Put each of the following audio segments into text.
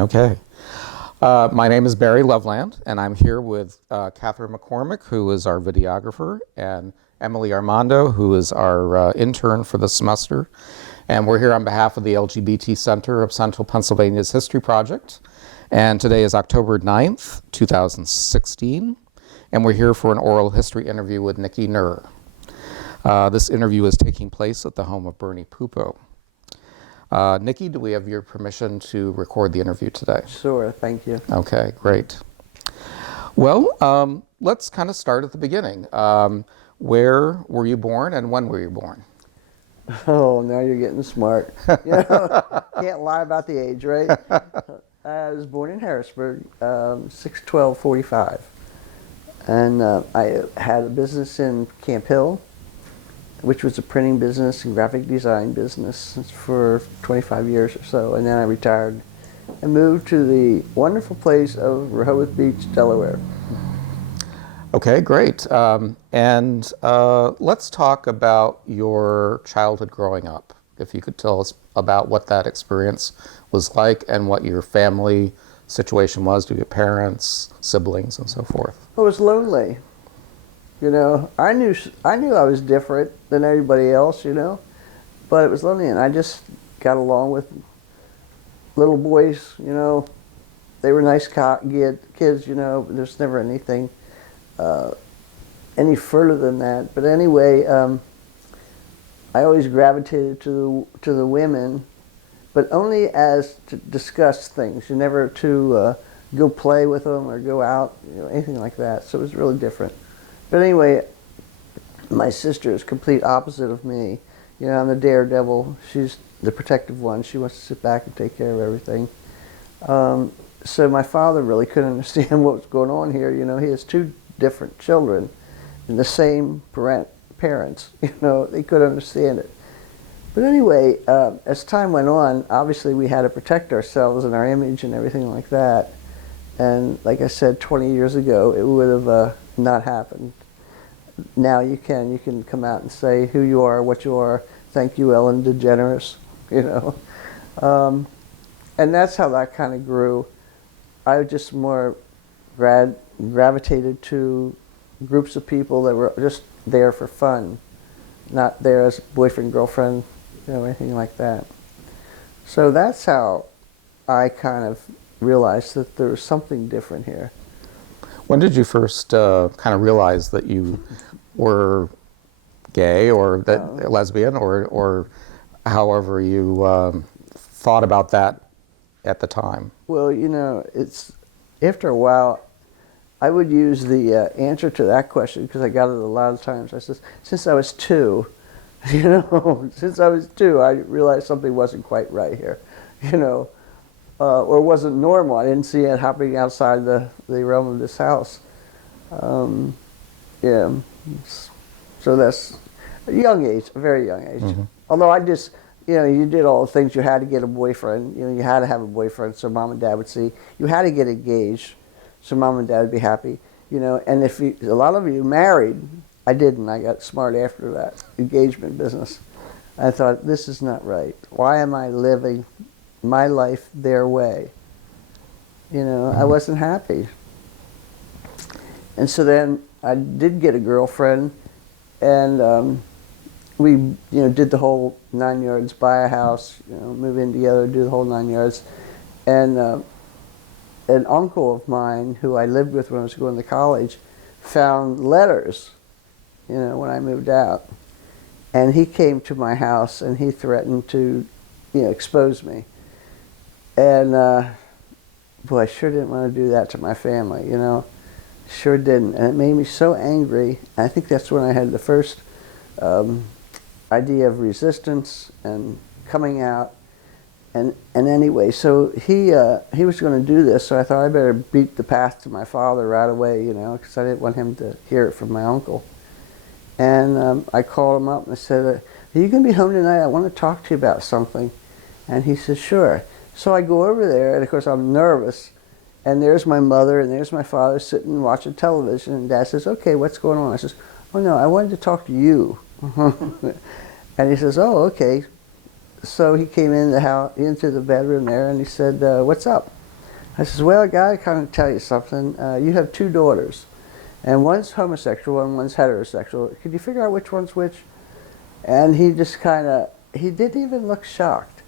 Okay. My name is Barry Loveland, and I'm here with Catherine McCormick, who is our videographer, and Emily Armando, who is our intern for the semester. And we're here on behalf of the LGBT Center of Central Pennsylvania's History Project. And today is October 9th, 2016, and we're here for an oral history interview with Nikki Knerr. This interview is taking place at the home of Bernie Pupo. Nikki, do we have your permission to record the interview today? Sure, thank you. Okay, great. Well, let's kind of start at the beginning. Where were you born and when were you born? Oh, now you're getting smart. Can't lie about the age, right? I was born in Harrisburg, 6/12/45. And I had a business in Camp Hill, which was a printing business and graphic design business for 25 years or so. And then I retired and moved to the wonderful place of Rehoboth Beach, Delaware. Okay, great. And let's talk about your childhood growing up. If you could tell us about what that experience was like and what your family situation was. Do you have parents, siblings, and so forth? I was lonely. I knew I was different than everybody else, but it was lonely, and I just got along with little boys, They were nice kids, but there's never anything any further than that. But anyway, I always gravitated to the women, but only as to discuss things. You never to go play with them or go out, anything like that. So it was really different. But anyway, my sister is complete opposite of me. I'm the daredevil. She's the protective one. She wants to sit back and take care of everything. So my father really couldn't understand what was going on here. He has two different children and the same parents. They couldn't understand it. But anyway, as time went on, obviously we had to protect ourselves and our image and everything like that. And like I said, 20 years ago, it would have not happened. Now you can come out and say who you are, what you are. Thank you, Ellen DeGeneres, And that's how that kind of grew. I just more gravitated to groups of people that were just there for fun, not there as boyfriend, girlfriend, anything like that. So that's how I kind of realized that there was something different here. When did you first kind of realize that you were gay or that lesbian or however you thought about that at the time? Well, it's after a while, I would use the answer to that question because I got it a lot of times. I said, since I was two, since I was two, I realized something wasn't quite right here, or wasn't normal. I didn't see it happening outside the realm of this house. So that's a young age, a very young age. Mm-hmm. Although I just, you did all the things. You had to get a boyfriend. You had to have a boyfriend so mom and dad would see. You had to get engaged so mom and dad would be happy. And if a lot of you married, I didn't. I got smart after that engagement business. I thought, this is not right. Why am I living my life their way? I wasn't happy. And so then I did get a girlfriend, and we did the whole 9 yards, buy a house, move in together, do the whole 9 yards. And an uncle of mine who I lived with when I was going to college found letters, when I moved out. And he came to my house and he threatened to, expose me. And boy, I sure didn't want to do that to my family, Sure didn't. And it made me so angry. I think that's when I had the first idea of resistance and coming out. And anyway, so he was going to do this, so I thought I better beat the path to my father right away, because I didn't want him to hear it from my uncle. And I called him up and I said, are you going to be home tonight? I want to talk to you about something. And he said, sure. So I go over there, and of course I'm nervous. And there's my mother and there's my father sitting watching television. And Dad says, okay, what's going on? I says, oh no, I wanted to talk to you. And he says, oh, okay. So he came into the bedroom there and he said, what's up? I says, well, I gotta kind of tell you something. You have 2 daughters, and one's homosexual and one's heterosexual. Could you figure out which one's which? And he just kind of, he didn't even look shocked.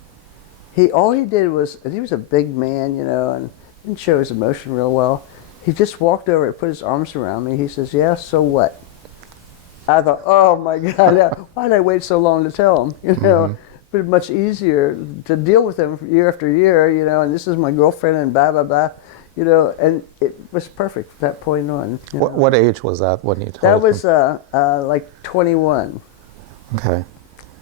All he did was, and he was a big man, you know, and didn't show his emotion real well. He just walked over and put his arms around me. He says, yeah, so what? I thought, oh my God, why did I wait so long to tell him? You know, but much easier to deal with him year after year, you know, and this is my girlfriend and blah, blah, blah, you know, and it was perfect from that point on. What age was that when you told him? That was like 21. Okay.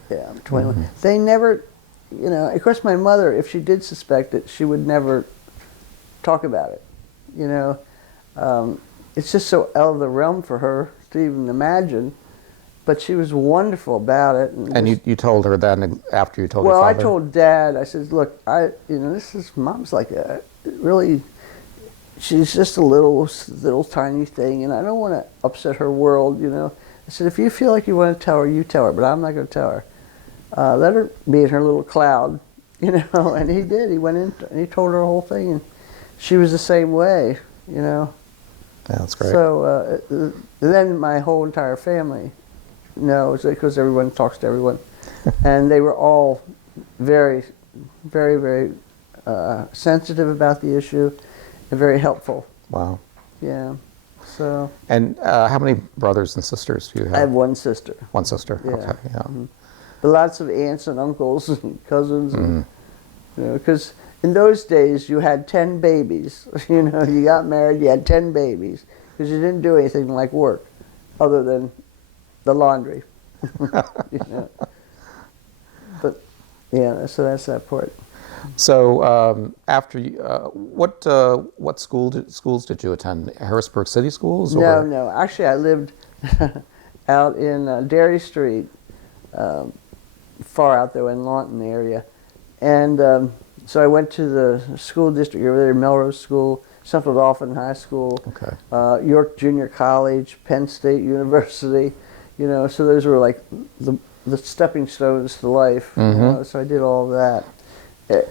Yeah, 21. They never, you know, of course my mother, if she did suspect it, she would never talk about it, you know. It's just so out of the realm for her to even imagine, but she was wonderful about it. And you told her then after you told your well, father? I told Dad, I said, look, you know, Mom's like really, she's just a little tiny thing, and I don't want to upset her world, you know. I said, if you feel like you want to tell her, you tell her, but I'm not going to tell her. Let her be in her little cloud, you know, and he did. He went in and he told her the whole thing, and she was the same way, you know. Yeah, that's great. So then my whole entire family knows, because everyone talks to everyone, and they were all very, very, very sensitive about the issue and very helpful. Wow. Yeah. So. And how many brothers and sisters do you have? I have one sister. One sister. Yeah. Okay. Yeah. But lots of aunts and uncles and cousins, and, you know, because in those days you had 10 babies. You know, you got married, you had 10 babies, because you didn't do anything like work, other than the laundry. You know? But yeah, so that's that part. So after you, what schools did you attend? Harrisburg City Schools? Or? No. Actually, I lived out in Dairy Street, far out there in Lawton area, and so I went to the school district over there, Melrose School, Central Dauphin High School, Okay. York Junior College, Penn State University. You know, so those were like the stepping stones to life. You know, so I did all of that.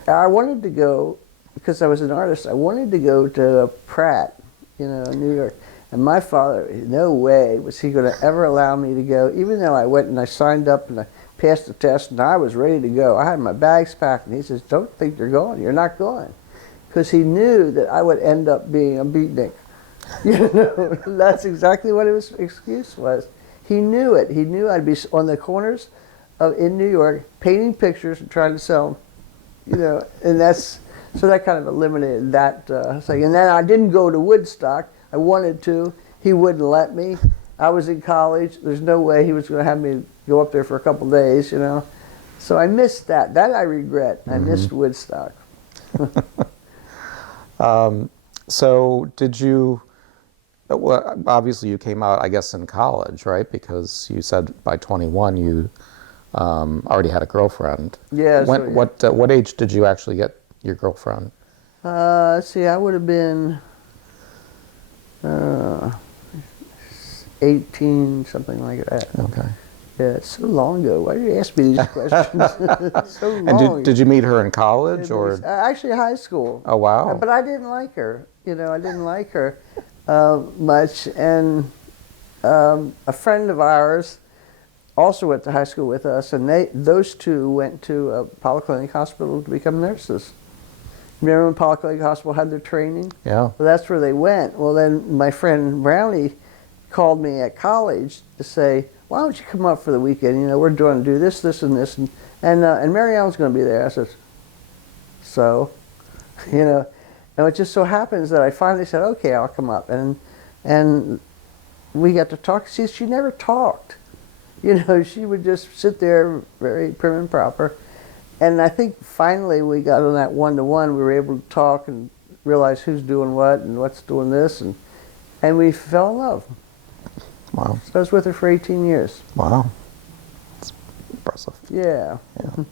I wanted to go, because I was an artist, I wanted to go to Pratt, you know, in New York. And my father, no way was he going to ever allow me to go, even though I went and I signed up and I passed the test and I was ready to go. I had my bags packed, and he says, don't think you're going. You're not going. Because he knew that I would end up being a beatnik. You know, that's exactly what his excuse was. He knew it. He knew I'd be on the corners in New York painting pictures and trying to sell them. You know, and so that kind of eliminated that thing. And then I didn't go to Woodstock. I wanted to. He wouldn't let me. I was in college. There's no way he was going to have me go up there for a couple of days, you know. So I missed that. That I regret. I missed Woodstock. So did you, well, obviously you came out, I guess, in college, right? Because you said by 21 you already had a girlfriend. Yeah. What age did you actually get your girlfriend? Let's see, I would have been 18, something like that. Okay. Yeah, it's so long ago. Why do you ask me these questions? So long. And did you meet her in college or? Actually, high school. Oh wow! But I didn't like her. You know, I didn't like her much. And a friend of ours also went to high school with us, and those two went to a polyclinic hospital to become nurses. Remember when polyclinic hospital had their training? Yeah. Well, that's where they went. Well, then my friend Brownie called me at college to say, why don't you come up for the weekend? You know, we're going to do this, this, and this. And Mary Ellen's going to be there. I said, so? You know, and it just so happens that I finally said, okay, I'll come up. And we got to talk. See, she never talked. You know, she would just sit there very prim and proper. And I think finally we got on that one-to-one. We were able to talk and realize who's doing what and what's doing this. And we fell in love. Wow. So I was with her for 18 years. Wow. That's impressive. Yeah. Yeah.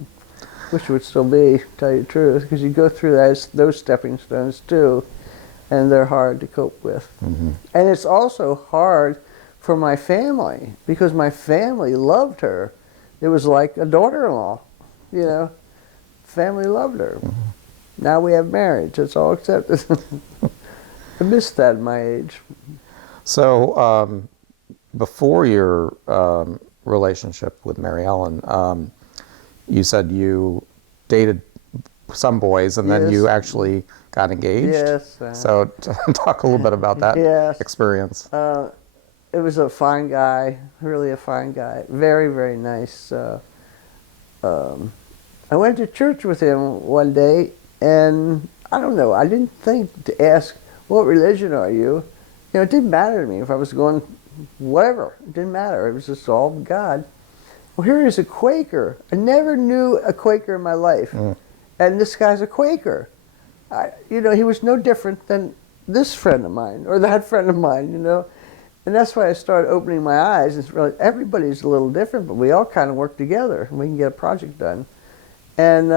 Wish it would still be, to tell you the truth, because you go through those stepping stones too, and they're hard to cope with. Mm-hmm. And it's also hard for my family, because my family loved her. It was like a daughter-in-law, you know. Family loved her. Mm-hmm. now we have marriage. It's all accepted. I missed that at my age. So before your relationship with Mary Ellen, you said you dated some boys and then you Yes. actually got engaged. Yes. So talk a little bit about that Yes. experience. It was a fine guy, really a fine guy. Very, very nice. I went to church with him one day, and I don't know, I didn't think to ask, what religion are you? You know, it didn't matter to me if I was going, whatever. It didn't matter. It was just all God. Well, here is a Quaker. I never knew a Quaker in my life. And this guy's a Quaker. You know, he was no different than this friend of mine or that friend of mine, you know. And that's why I started opening my eyes and realized everybody's a little different, but we all kind of work together and we can get a project done. And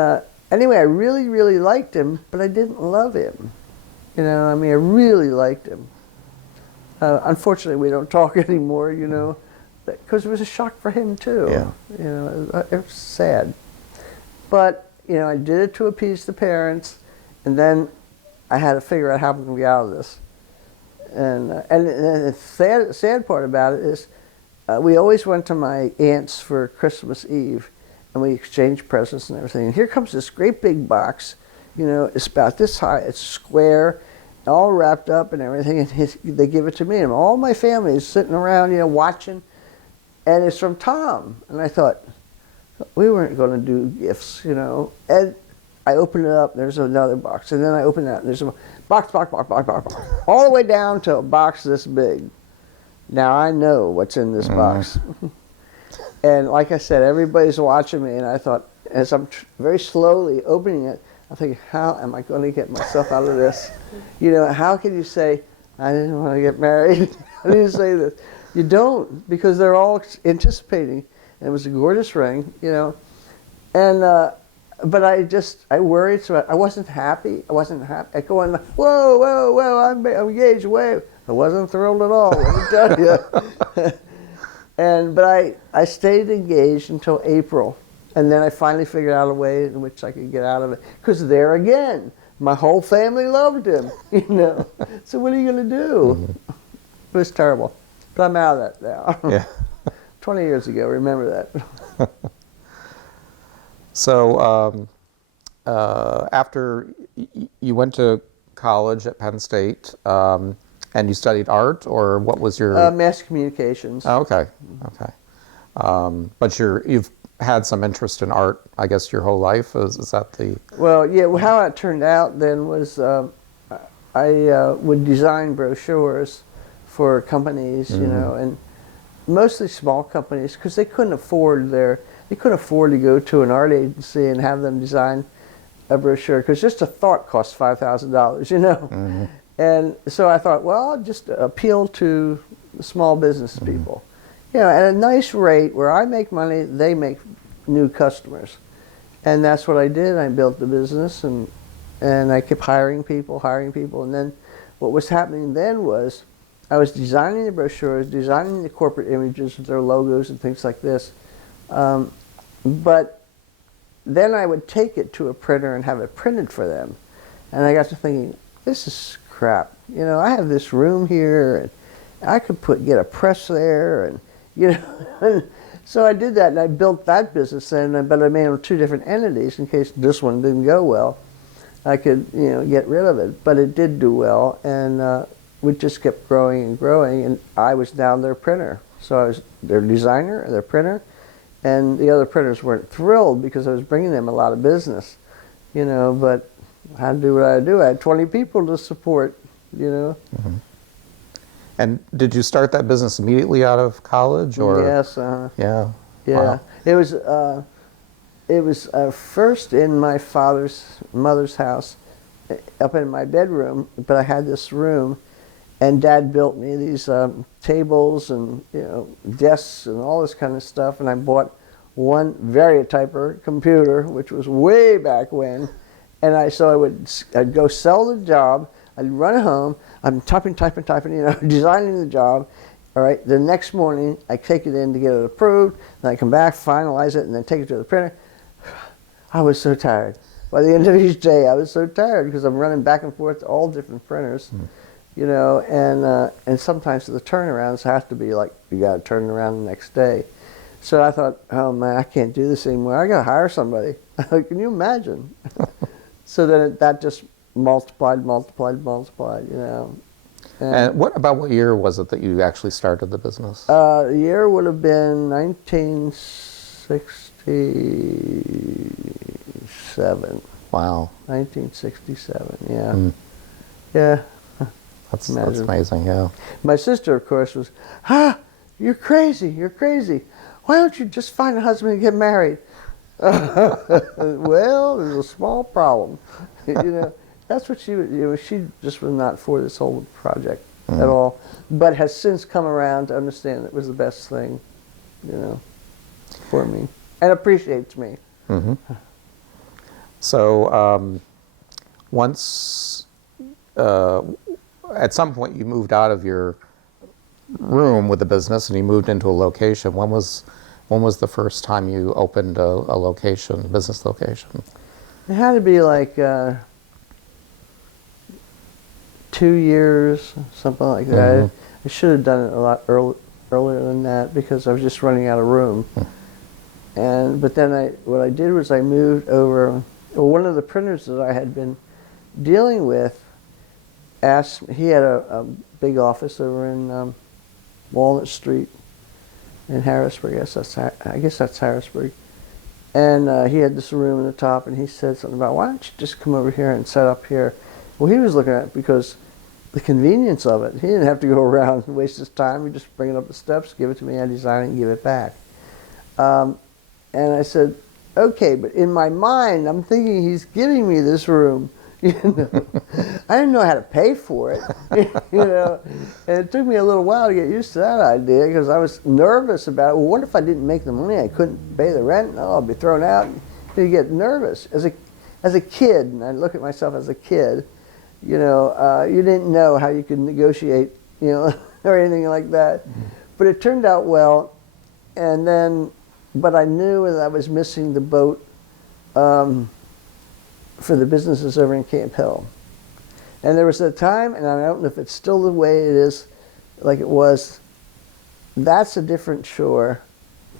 anyway, I really, really liked him, but I didn't love him. You know, I mean, I really liked him. Unfortunately, we don't talk anymore, you know, because it was a shock for him too. Yeah. You know, it was sad. But, you know, I did it to appease the parents, and then I had to figure out how we can get out of this. And the sad part about it is we always went to my aunt's for Christmas Eve, and we exchanged presents and everything. And here comes this great big box, you know, it's about this high, it's square, all wrapped up and everything, and they give it to me, and all my family is sitting around, you know, watching, and it's from Tom. And I thought, we weren't going to do gifts, you know. And I opened it up, there's another box, and then I open it up, and there's a box, all the way down to a box this big. Now I know what's in this box. And like I said, everybody's watching me, and I thought, as I'm very slowly opening it, I'm thinking, how am I going to get myself out of this? You know, how can you say, I didn't want to get married? I didn't say this. You don't, because they're all anticipating. And it was a gorgeous ring, you know. And but I worried, so I wasn't happy. I go on, whoa, I'm engaged, wait. I wasn't thrilled at all, let me tell you. But I stayed engaged until April. And then I finally figured out a way in which I could get out of it. Because there again, my whole family loved him, you know. So what are you going to do? It was terrible. But I'm out of that now. Yeah. 20 years ago, remember that. So after you went to college at Penn State, and you studied art, or what was your... Mass communications. Oh, okay, okay. But you've had some interest in art, I guess, your whole life? Is that the... Well, yeah, well, how it turned out then was I would design brochures for companies, you know, and mostly small companies, because they couldn't afford to go to an art agency and have them design a brochure, because just a thought costs $5,000, you know. And so I thought, well, I'll just appeal to the small business people, you know, at a nice rate where I make money, they make new customers. And that's what I did. I built the business, and I kept hiring people, and then what was happening then was I was designing the brochures, designing the corporate images with their logos and things like this. But then I would take it to a printer and have it printed for them. And I got to thinking, this is crap. You know, I have this room here, and I could get a press there, and, you know. So I did that, and I built that business then, but I made them two different entities in case this one didn't go well. I could, you know, get rid of it. But it did do well, and we just kept growing and growing, and I was now their printer. So I was their designer, their printer, and the other printers weren't thrilled because I was bringing them a lot of business, you know, but I had to do what I had to do. I had 20 people to support, you know. And did you start that business immediately out of college, or? Yes. Yeah. Yeah. Wow. It was first in my mother's house, up in my bedroom, but I had this room, and Dad built me these tables and, you know, desks and all this kind of stuff, and I bought one Variotyper computer, which was way back when, and I'd go sell the job, I'd run home, I'm typing, you know, designing the job. All right, the next morning I take it in to get it approved, then I come back, finalize it, and then take it to the printer. I was so tired. By the end of each day, I was so tired because I'm running back and forth to all different printers, you know, and sometimes the turnarounds have to be like, you got to turn it around the next day. So I thought, oh man, I can't do this anymore. I got to hire somebody. Can you imagine? So then that just multiplied, you know. And what year was it that you actually started the business? The year would have been 1967. Wow. 1967, yeah. Yeah. That's amazing, yeah. My sister, of course, was, you're crazy, you're crazy. Why don't you just find a husband and get married? Well, there's a small problem. You know, that's what she would, you know, she just was not for this whole project at all, but has since come around to understand it was the best thing, you know, for me, and appreciates me. So once, at some point you moved out of your room with the business and you moved into a location. When was the first time you opened a location, business location? It had to be like 2 years, something like that. I should have done it a lot earlier than that because I was just running out of room. But then what I did was I moved over. Well, one of the printers that I had been dealing with asked. He had a big office over in Walnut Street in Harrisburg. I guess that's Harrisburg. And he had this room in the top, and he said something about, why don't you just come over here and set up here? Well, he was looking at it because the convenience of it. He didn't have to go around and waste his time. He'd just bring it up the steps, give it to me, I design it, and give it back. And I said, okay, but in my mind, I'm thinking he's giving me this room. You know, I didn't know how to pay for it. You know, and it took me a little while to get used to that idea because I was nervous about, well, what if I didn't make the money? I couldn't pay the rent. Oh, I'll be thrown out. You get nervous as a kid, and I look at myself as a kid. You know, you didn't know how you could negotiate, you know, or anything like that. But it turned out well, and then, but I knew that I was missing the boat for the businesses over in Camp Hill. And there was a time, and I don't know if it's still the way it is, like it was, that's a different shore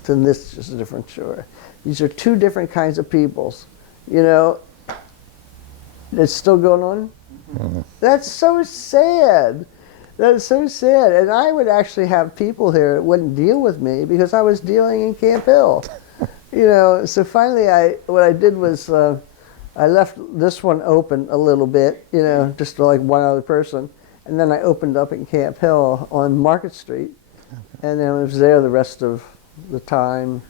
than this is a different shore. These are two different kinds of peoples, you know. It's still going on? That's so sad. That's so sad. And I would actually have people here that wouldn't deal with me because I was dealing in Camp Hill. You know, so finally what I did was I left this one open a little bit, you know, just to like one other person. And then I opened up in Camp Hill on Market Street. And then I was there the rest of the time.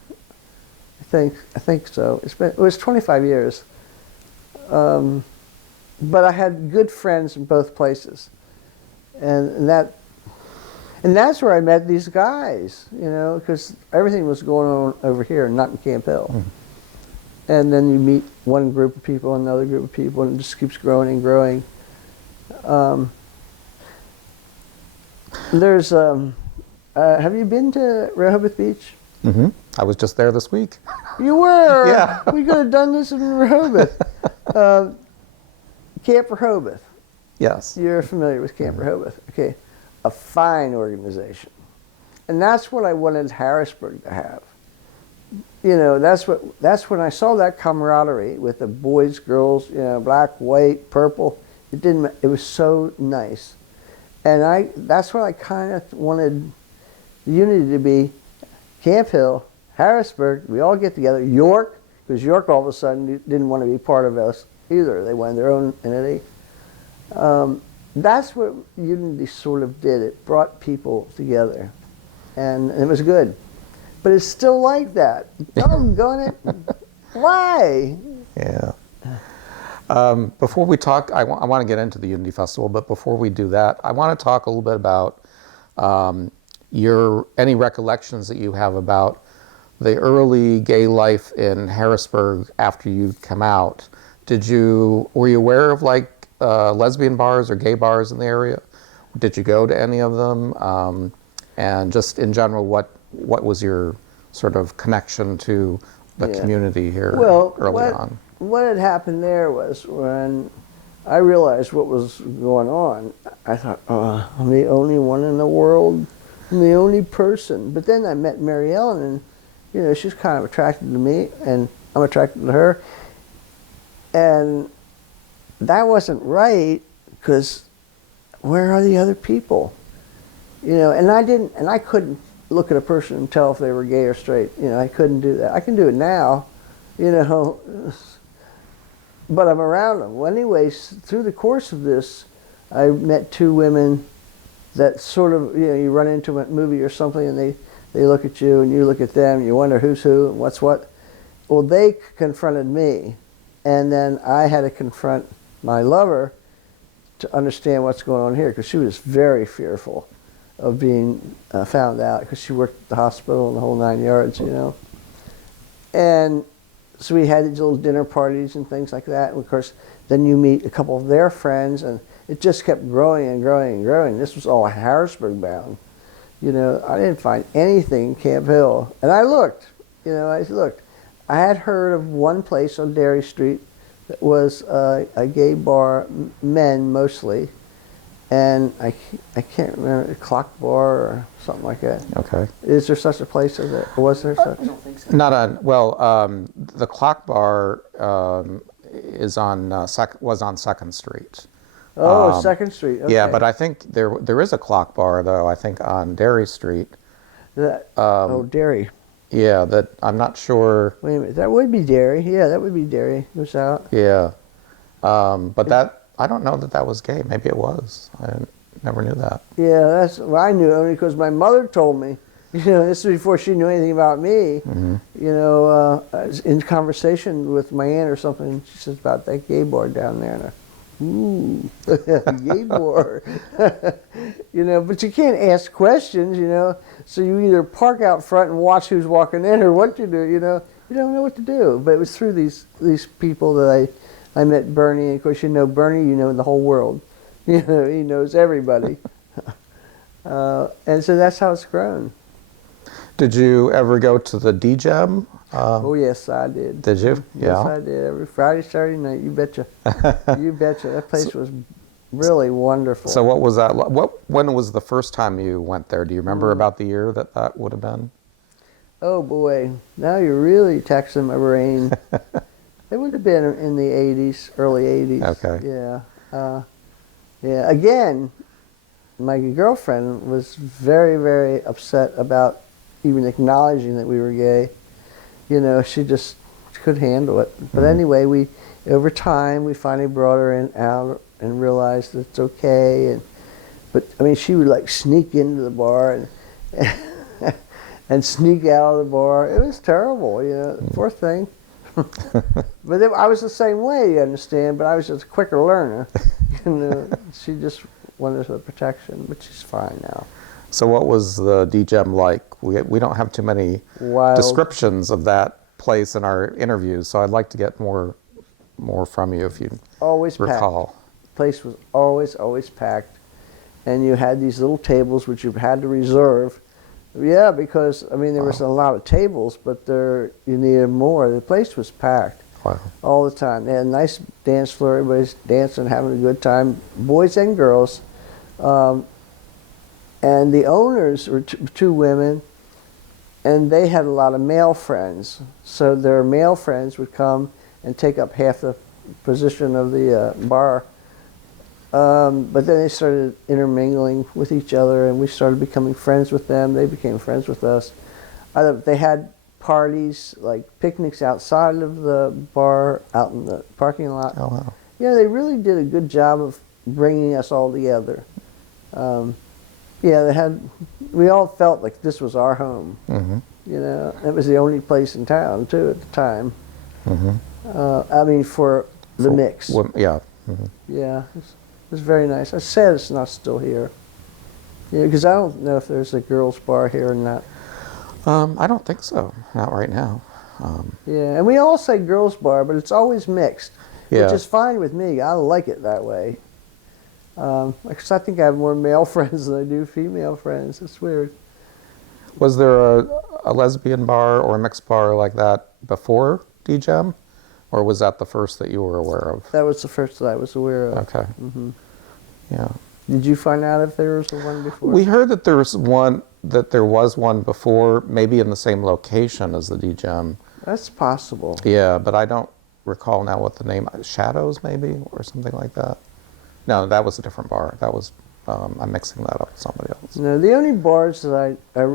I think so. It was 25 years. But I had good friends in both places. And that's where I met these guys, you know, because everything was going on over here, not in Camp Hill. And then you meet one group of people, another group of people, and it just keeps growing and growing. Have you been to Rehoboth Beach? I was just there this week. You were? Yeah. We could have done this in Rehoboth. Camp Rehoboth. Yes. You're familiar with Camp Rehoboth. Okay. A fine organization. And that's what I wanted Harrisburg to have. You know, that's when I saw that camaraderie with the boys, girls, you know, black, white, purple. It was so nice. And that's what I kind of wanted the unity to be. Camp Hill, Harrisburg, we all get together. York, because York all of a sudden didn't want to be part of us either. They wanted their own entity. That's what unity sort of did. It brought people together, and it was good. But it's still like that. Doggone it. Why? Yeah. Before we talk, I want to get into the Unity Festival, but before we do that, I want to talk a little bit about any recollections that you have about the early gay life in Harrisburg after you come out. Were you aware of like lesbian bars or gay bars in the area? Did you go to any of them? And just in general, what was your sort of connection to the community here early on? what had happened there was when I realized what was going on, I thought, oh, I'm the only one in the world. I'm the only person. But then I met Mary Ellen, and, you know, she's kind of attracted to me, and I'm attracted to her. And that wasn't right, because where are the other people? You know, and I couldn't look at a person and tell if they were gay or straight. You know, I couldn't do that. I can do it now, you know, but I'm around them. Well, anyways, through the course of this, I met two women that sort of, you know, you run into a movie or something, and they look at you, and you look at them, and you wonder who's who and what's what. Well, they confronted me, and then I had to confront my lover to understand what's going on here, because she was very fearful of being found out, because she worked at the hospital and the whole 9 yards, you know. And so we had these little dinner parties and things like that. And of course, then you meet a couple of their friends, and it just kept growing and growing and growing. This was all Harrisburg bound. You know, I didn't find anything in Camp Hill. And I looked, you know, I looked. I had heard of one place on Derry Street that was a gay bar, men mostly. And I can't remember, a clock bar or something like that. Okay. Is there such a place as that? Was there such? I don't think so. Not on, well, the clock bar is on, was on 2nd Street. Oh, 2nd Street. Okay. Yeah, but I think there is a clock bar, though, I think on Derry Street. Oh, Derry. Yeah, that I'm not sure. Wait a minute, that would be Derry. Yeah, that would be Derry. It was out. Yeah. But that, I don't know that was gay. Maybe it was. I never knew that. Yeah, that's well, I knew only because my mother told me. You know, this was before she knew anything about me. Mm-hmm. You know, I was in conversation with my aunt or something. She says about that gay bar down there, and ooh, gay bar. You know, but you can't ask questions. You know, so you either park out front and watch who's walking in, or what you do. You know, you don't know what to do. But it was through these people that I met Bernie, and of course, you know Bernie, you know the whole world. You know, he knows everybody. And so that's how it's grown. Did you ever go to the D-Gem? Oh, yes, I did. Did you? Yes, Yeah. I did. Every Friday, Saturday night, you betcha. You betcha. That place was really wonderful. So what was that? When was the first time you went there? Do you remember about the year that would have been? Oh, boy. Now you're really taxing my brain. It would have been in the 80s, early 80s. Okay. Yeah. Yeah. Again, my girlfriend was very, very upset about even acknowledging that we were gay. You know, she just couldn't handle it. But anyway, over time, we finally brought her out and realized that it's okay. But I mean, she would like sneak into the bar and and sneak out of the bar. It was terrible, you know. Poor thing. But I was the same way, you understand. But I was just a quicker learner. You know, she just wanted the protection, but she's fine now. So what was the D-Gem like? We don't have too many Wild. descriptions of that place in our interviews, so I'd like to get more from you if you Always recall. packed. The place was always packed, and you had these little tables which you had to reserve. Yeah, because I mean there was a lot of tables, but you needed more. The place was packed. Wow. All the time. They had a nice dance floor. Everybody's dancing, having a good time, boys and girls. And the owners were two women, and they had a lot of male friends. So their male friends would come and take up half the position of the bar. But then they started intermingling with each other, and we started becoming friends with them. They became friends with us. They had parties, like picnics outside of the bar, out in the parking lot. Oh, wow. Yeah, they really did a good job of bringing us all together. Yeah, we all felt like this was our home. Mm-hmm. You know, it was the only place in town, too, at the time. Mm-hmm. I mean, for the mix. Yeah. Mm-hmm. Yeah, it was very nice. I'm sad it's not still here. Yeah, because I don't know if there's a girls' bar here or not. I don't think so. Not right now. Yeah, and we all say girls' bar, but it's always mixed, Yeah. which is fine with me. I like it that way. Because I think I have more male friends than I do female friends. It's weird. Was there a lesbian bar or a mixed bar like that before D-Gem? Or was that the first that you were aware of? That was the first that I was aware of. Okay. Yeah. Did you find out if there was one before? We heard that there was one before, maybe in the same location as the D-Gem. That's possible. Yeah, but I don't recall now what the name, Shadows maybe, or something like that. No, that was a different bar. That was, I'm mixing that up with somebody else. No, the only bars that I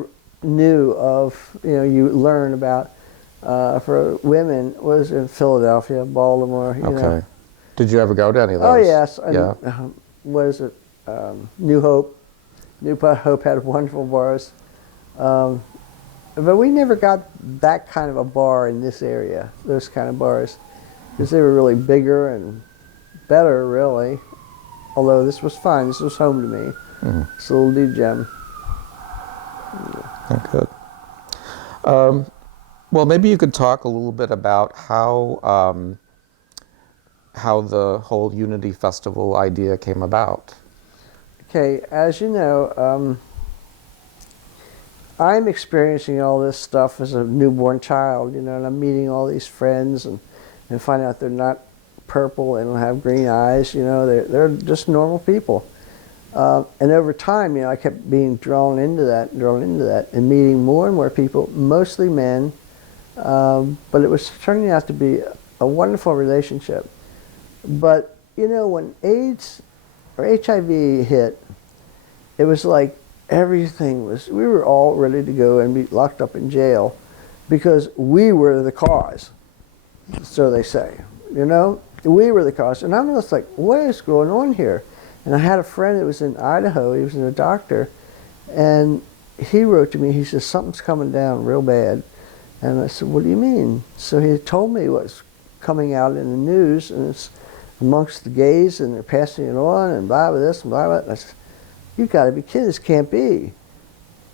knew of, you learn about for women was in Philadelphia, Baltimore. You know. Did you ever go to any of those? Oh yes. Yeah. What is it? New Hope. New Hope had wonderful bars. But we never got that kind of a bar in this area, those kind of bars, because they were really bigger and better, really. Although this was fine. This was home to me. It's a little D-Gem. Yeah, good. Well, maybe you could talk a little bit about how the whole Unity Festival idea came about. Okay, as you know, I'm experiencing all this stuff as a newborn child, and I'm meeting all these friends and finding out they're not purple, they don't have green eyes, they're just normal people. And over time, I kept being drawn into that, and meeting more and more people, mostly men, but it was turning out to be a wonderful relationship. But, when AIDS or HIV hit, it was like everything was, we were all ready to go and be locked up in jail because we were the cause, so they say, we were the cause. And I'm just like, what is going on here? And I had a friend that was in Idaho, he was a doctor, and he wrote to me, he says, something's coming down real bad. And I said, what do you mean? So he told me what's coming out in the news, and it's amongst the gays, and they're passing it on, and blah, blah, this, and blah, blah. And I said, you got to be kidding, this can't be.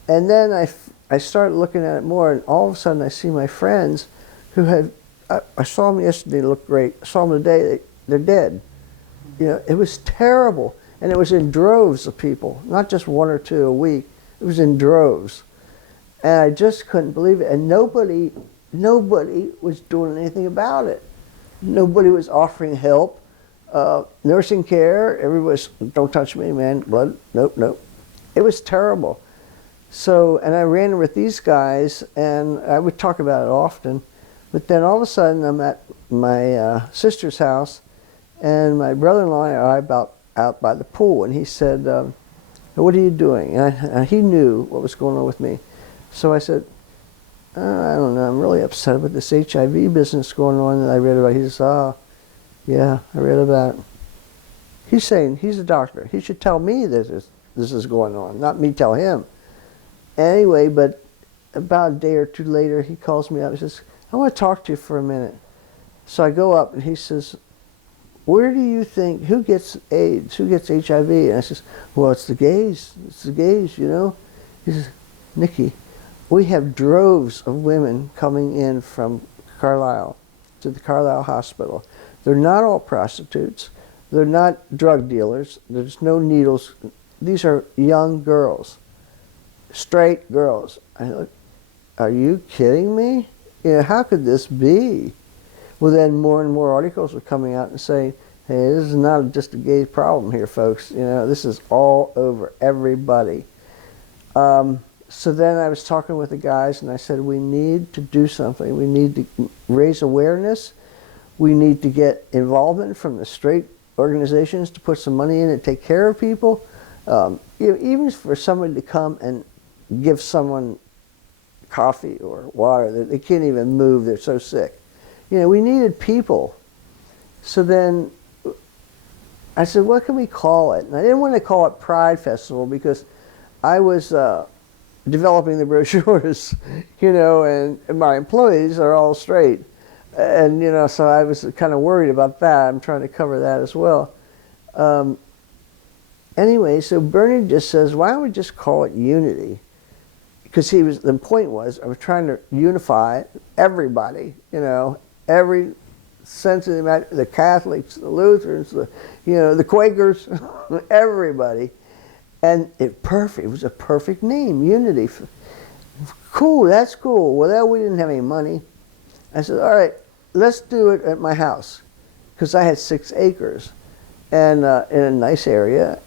And then I started looking at it more, and all of a sudden I see my friends who had, I saw them yesterday, they looked great. I saw them today, they're dead. It was terrible. And it was in droves of people, not just one or two a week. It was in droves. And I just couldn't believe it. And nobody was doing anything about it. Nobody was offering help. Nursing care, everybody was, don't touch me, man, blood, nope. It was terrible. So, and I ran with these guys, and I would talk about it often. But then all of a sudden, I'm at my sister's house, and my brother-in-law and I are out by the pool, and he said, what are you doing? And he knew what was going on with me. So I said, I don't know, I'm really upset about this HIV business going on that I read about. He says, yeah, I read about it. He's saying, he's a doctor. He should tell me this is going on, not me tell him. Anyway, but about a day or two later, he calls me up. He says, I want to talk to you for a minute. So I go up, and he says, where do you think, who gets AIDS, who gets HIV? And I says, well, it's the gays, He says, Nikki, we have droves of women coming in from Carlisle to the Carlisle Hospital. They're not all prostitutes. They're not drug dealers. There's no needles. These are young girls, straight girls. I look, are you kidding me? How could this be? Well, then more and more articles were coming out and saying, hey, this is not just a gay problem here, folks. This is all over, everybody. So then I was talking with the guys, and I said, we need to do something. We need to raise awareness. We need to get involvement from the straight organizations to put some money in and take care of people. Even for somebody to come and give someone coffee or water, they can't even move, they're so sick. We needed people. So then I said, what can we call it? And I didn't want to call it Pride Festival because I was developing the brochures, and my employees are all straight. And, so I was kind of worried about that. I'm trying to cover that as well. Anyway, so Bernie just says, why don't we just call it Unity? Because the point was, I was trying to unify everybody, every sense of the Catholics, the Lutherans, the Quakers, everybody. And it was a perfect name, Unity. Cool, that's cool. Well, we didn't have any money. I said, all right, let's do it at my house, because I had 6 acres, and in a nice area.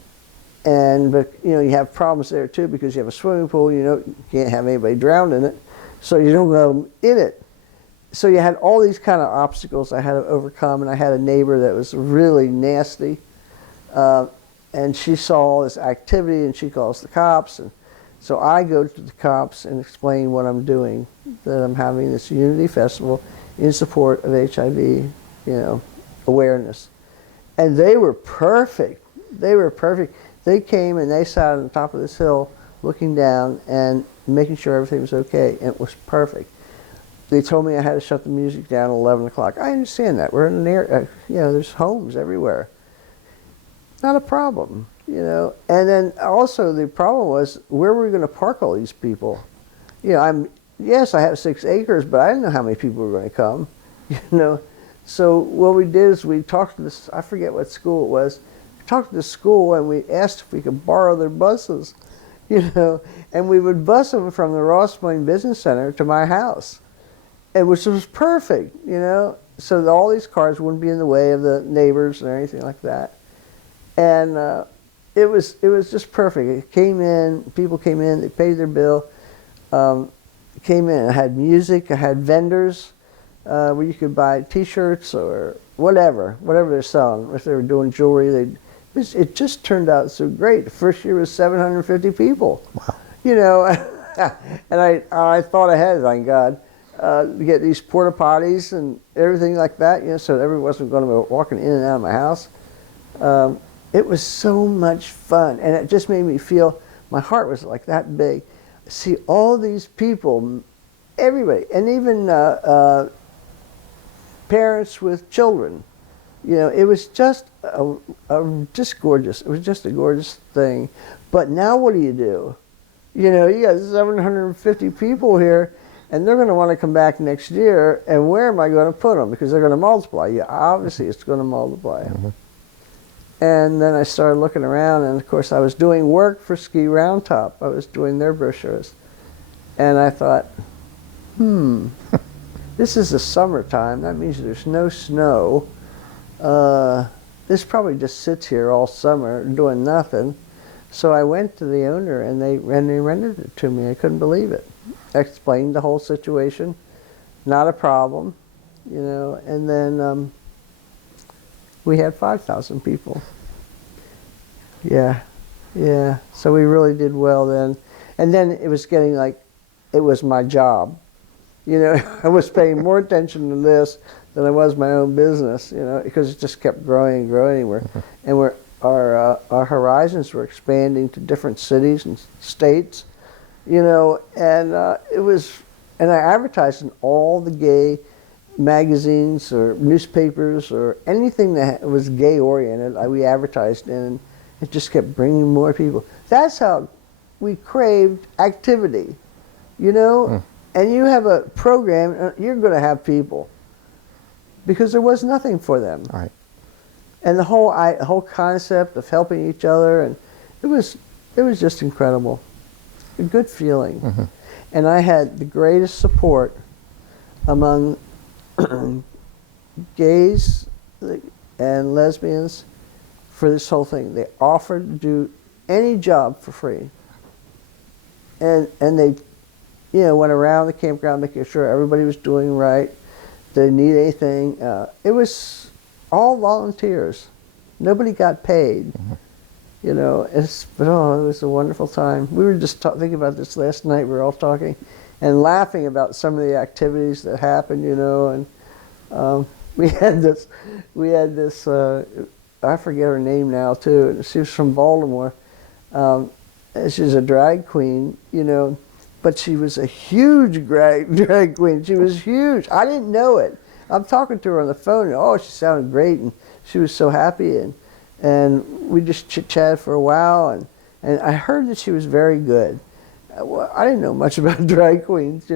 But you have problems there too, because you have a swimming pool. You can't have anybody drown in it, so you don't go in it. So you had all these kind of obstacles I had to overcome, and I had a neighbor that was really nasty, and she saw all this activity, and she calls the cops. And so I go to the cops and explain what I'm doing, that I'm having this Unity Festival in support of HIV, awareness. And they were perfect. They were perfect. They came and they sat on the top of this hill looking down and making sure everything was okay, and it was perfect. They told me I had to shut the music down at 11 o'clock. I understand that. We're in an area, there's homes everywhere. Not a problem, And then also the problem was, where were we going to park all these people? Yes, I have 6 acres, but I didn't know how many people were going to come, So what we did is we talked to this, I forget what school it was, we talked to the school and we asked if we could borrow their buses, and we would bus them from the Ross Point Business Center to my house. Which was perfect, so that all these cars wouldn't be in the way of the neighbors or anything like that. And it was just perfect. It came in, people came in, they paid their bill, came in. I had music, I had vendors where you could buy T-shirts or whatever they're selling. If they were doing jewelry, it just turned out so great. The first year was 750 people. Wow. And I thought ahead, thank God. To get these porta potties and everything like that, so everyone wasn't going to be walking in and out of my house. It was so much fun, and it just made me feel, my heart was like that big. See all these people, everybody, and even parents with children. It was just just gorgeous. It was just a gorgeous thing. But now what do? You got 750 people here. And they're going to want to come back next year, and where am I going to put them? Because they're going to multiply. Yeah, obviously it's going to multiply. Mm-hmm. And then I started looking around, and of course I was doing work for Ski Roundtop. I was doing their brochures. And I thought, this is the summertime. That means there's no snow. This probably just sits here all summer doing nothing. So I went to the owner, and they rented it to me. I couldn't believe it. Explained the whole situation, not a problem, and then we had 5,000 people. Yeah. So we really did well then. And then it was getting like, it was my job. I was paying more attention to this than I was my own business, because it just kept growing and growing. And our horizons were expanding to different cities and states. And it was, and I advertised in all the gay magazines or newspapers or anything that was gay oriented. We advertised in, and it just kept bringing more people. That's how we craved activity, And you have a program, you're going to have people, because there was nothing for them. Right. And the whole concept of helping each other, and it was just incredible. A good feeling. Mm-hmm. And I had the greatest support among gays and lesbians for this whole thing. They offered to do any job for free. And they went around the campground making sure everybody was doing right. They didn't need anything. It was all volunteers. Nobody got paid. Mm-hmm. But it was a wonderful time. We were just thinking about this last night. We were all talking and laughing about some of the activities that happened, and we had this, I forget her name now too, and she was from Baltimore. She's a drag queen, but she was a huge drag queen. She was huge. I didn't know it. I'm talking to her on the phone, and she sounded great, and she was so happy, and we just chit-chatted for a while, and I heard that she was very good. Well, I didn't know much about drag queens,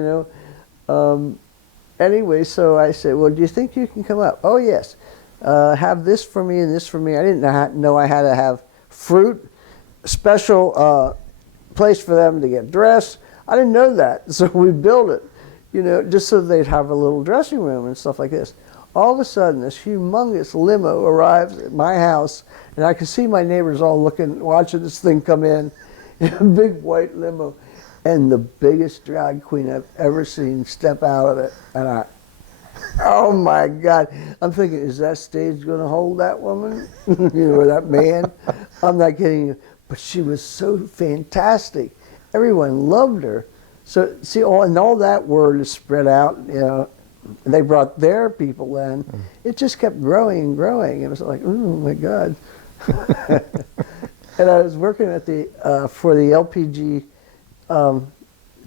Anyway, so I said, well, do you think you can come up? Oh, yes. Have this for me and this for me. I didn't know I had to have fruit, special place for them to get dressed. I didn't know that, so we built it, you know, just so they'd have a little dressing room and stuff like this. All of a sudden, this humongous limo arrives at my house, and I can see my neighbors all looking, watching this thing come in a big white limo, and the biggest drag queen I've ever seen step out of it. And oh my God. I'm thinking, is that stage going to hold that woman? You know, or that man? I'm not kidding you. But she was so fantastic. Everyone loved her. So, see, all that word is spread out, you know. They brought their people in. It just kept growing and growing. It was like, oh my God. And I was working at for the LPG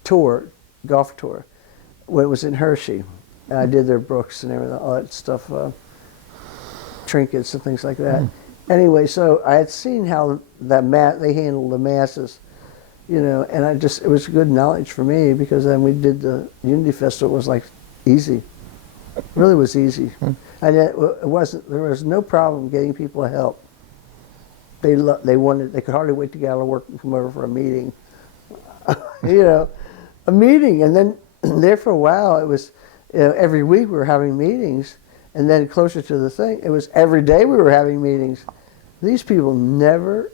tour, golf tour, when it was in Hershey. And I did their books and everything, all that stuff, trinkets and things like that. Anyway, so I had seen how they handled the masses, you know, and it was good knowledge for me, because then we did the Unity Festival. It was like easy. It really was easy. And there was no problem getting people help. They could hardly wait to get out of work and come over for a meeting. You know, a meeting. And then there for a while, it was, you know, every week we were having meetings. And then closer to the thing, it was every day we were having meetings. These people never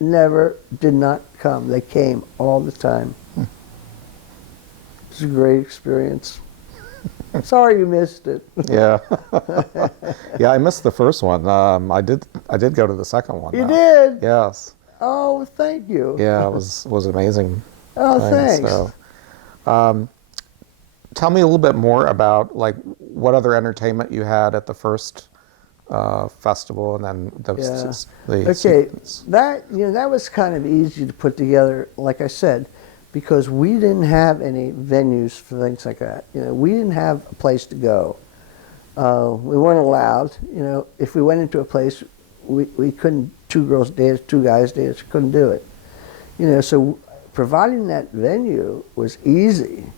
did not come. They came all the time. It was a great experience. Sorry you missed it. Yeah. Yeah, I missed the first one. I did go to the second one. You did? Yes. Oh, thank you. Yeah, it was amazing. Oh, thanks. So, tell me a little bit more about like what other entertainment you had at the first festival, and then Okay, that was kind of easy to put together, like I said, because we didn't have any venues for things like that. You know, we didn't have a place to go. We weren't allowed. You know, if we went into a place, we couldn't. 2 girls dance, 2 guys dance. Couldn't do it. You know, so providing that venue was easy,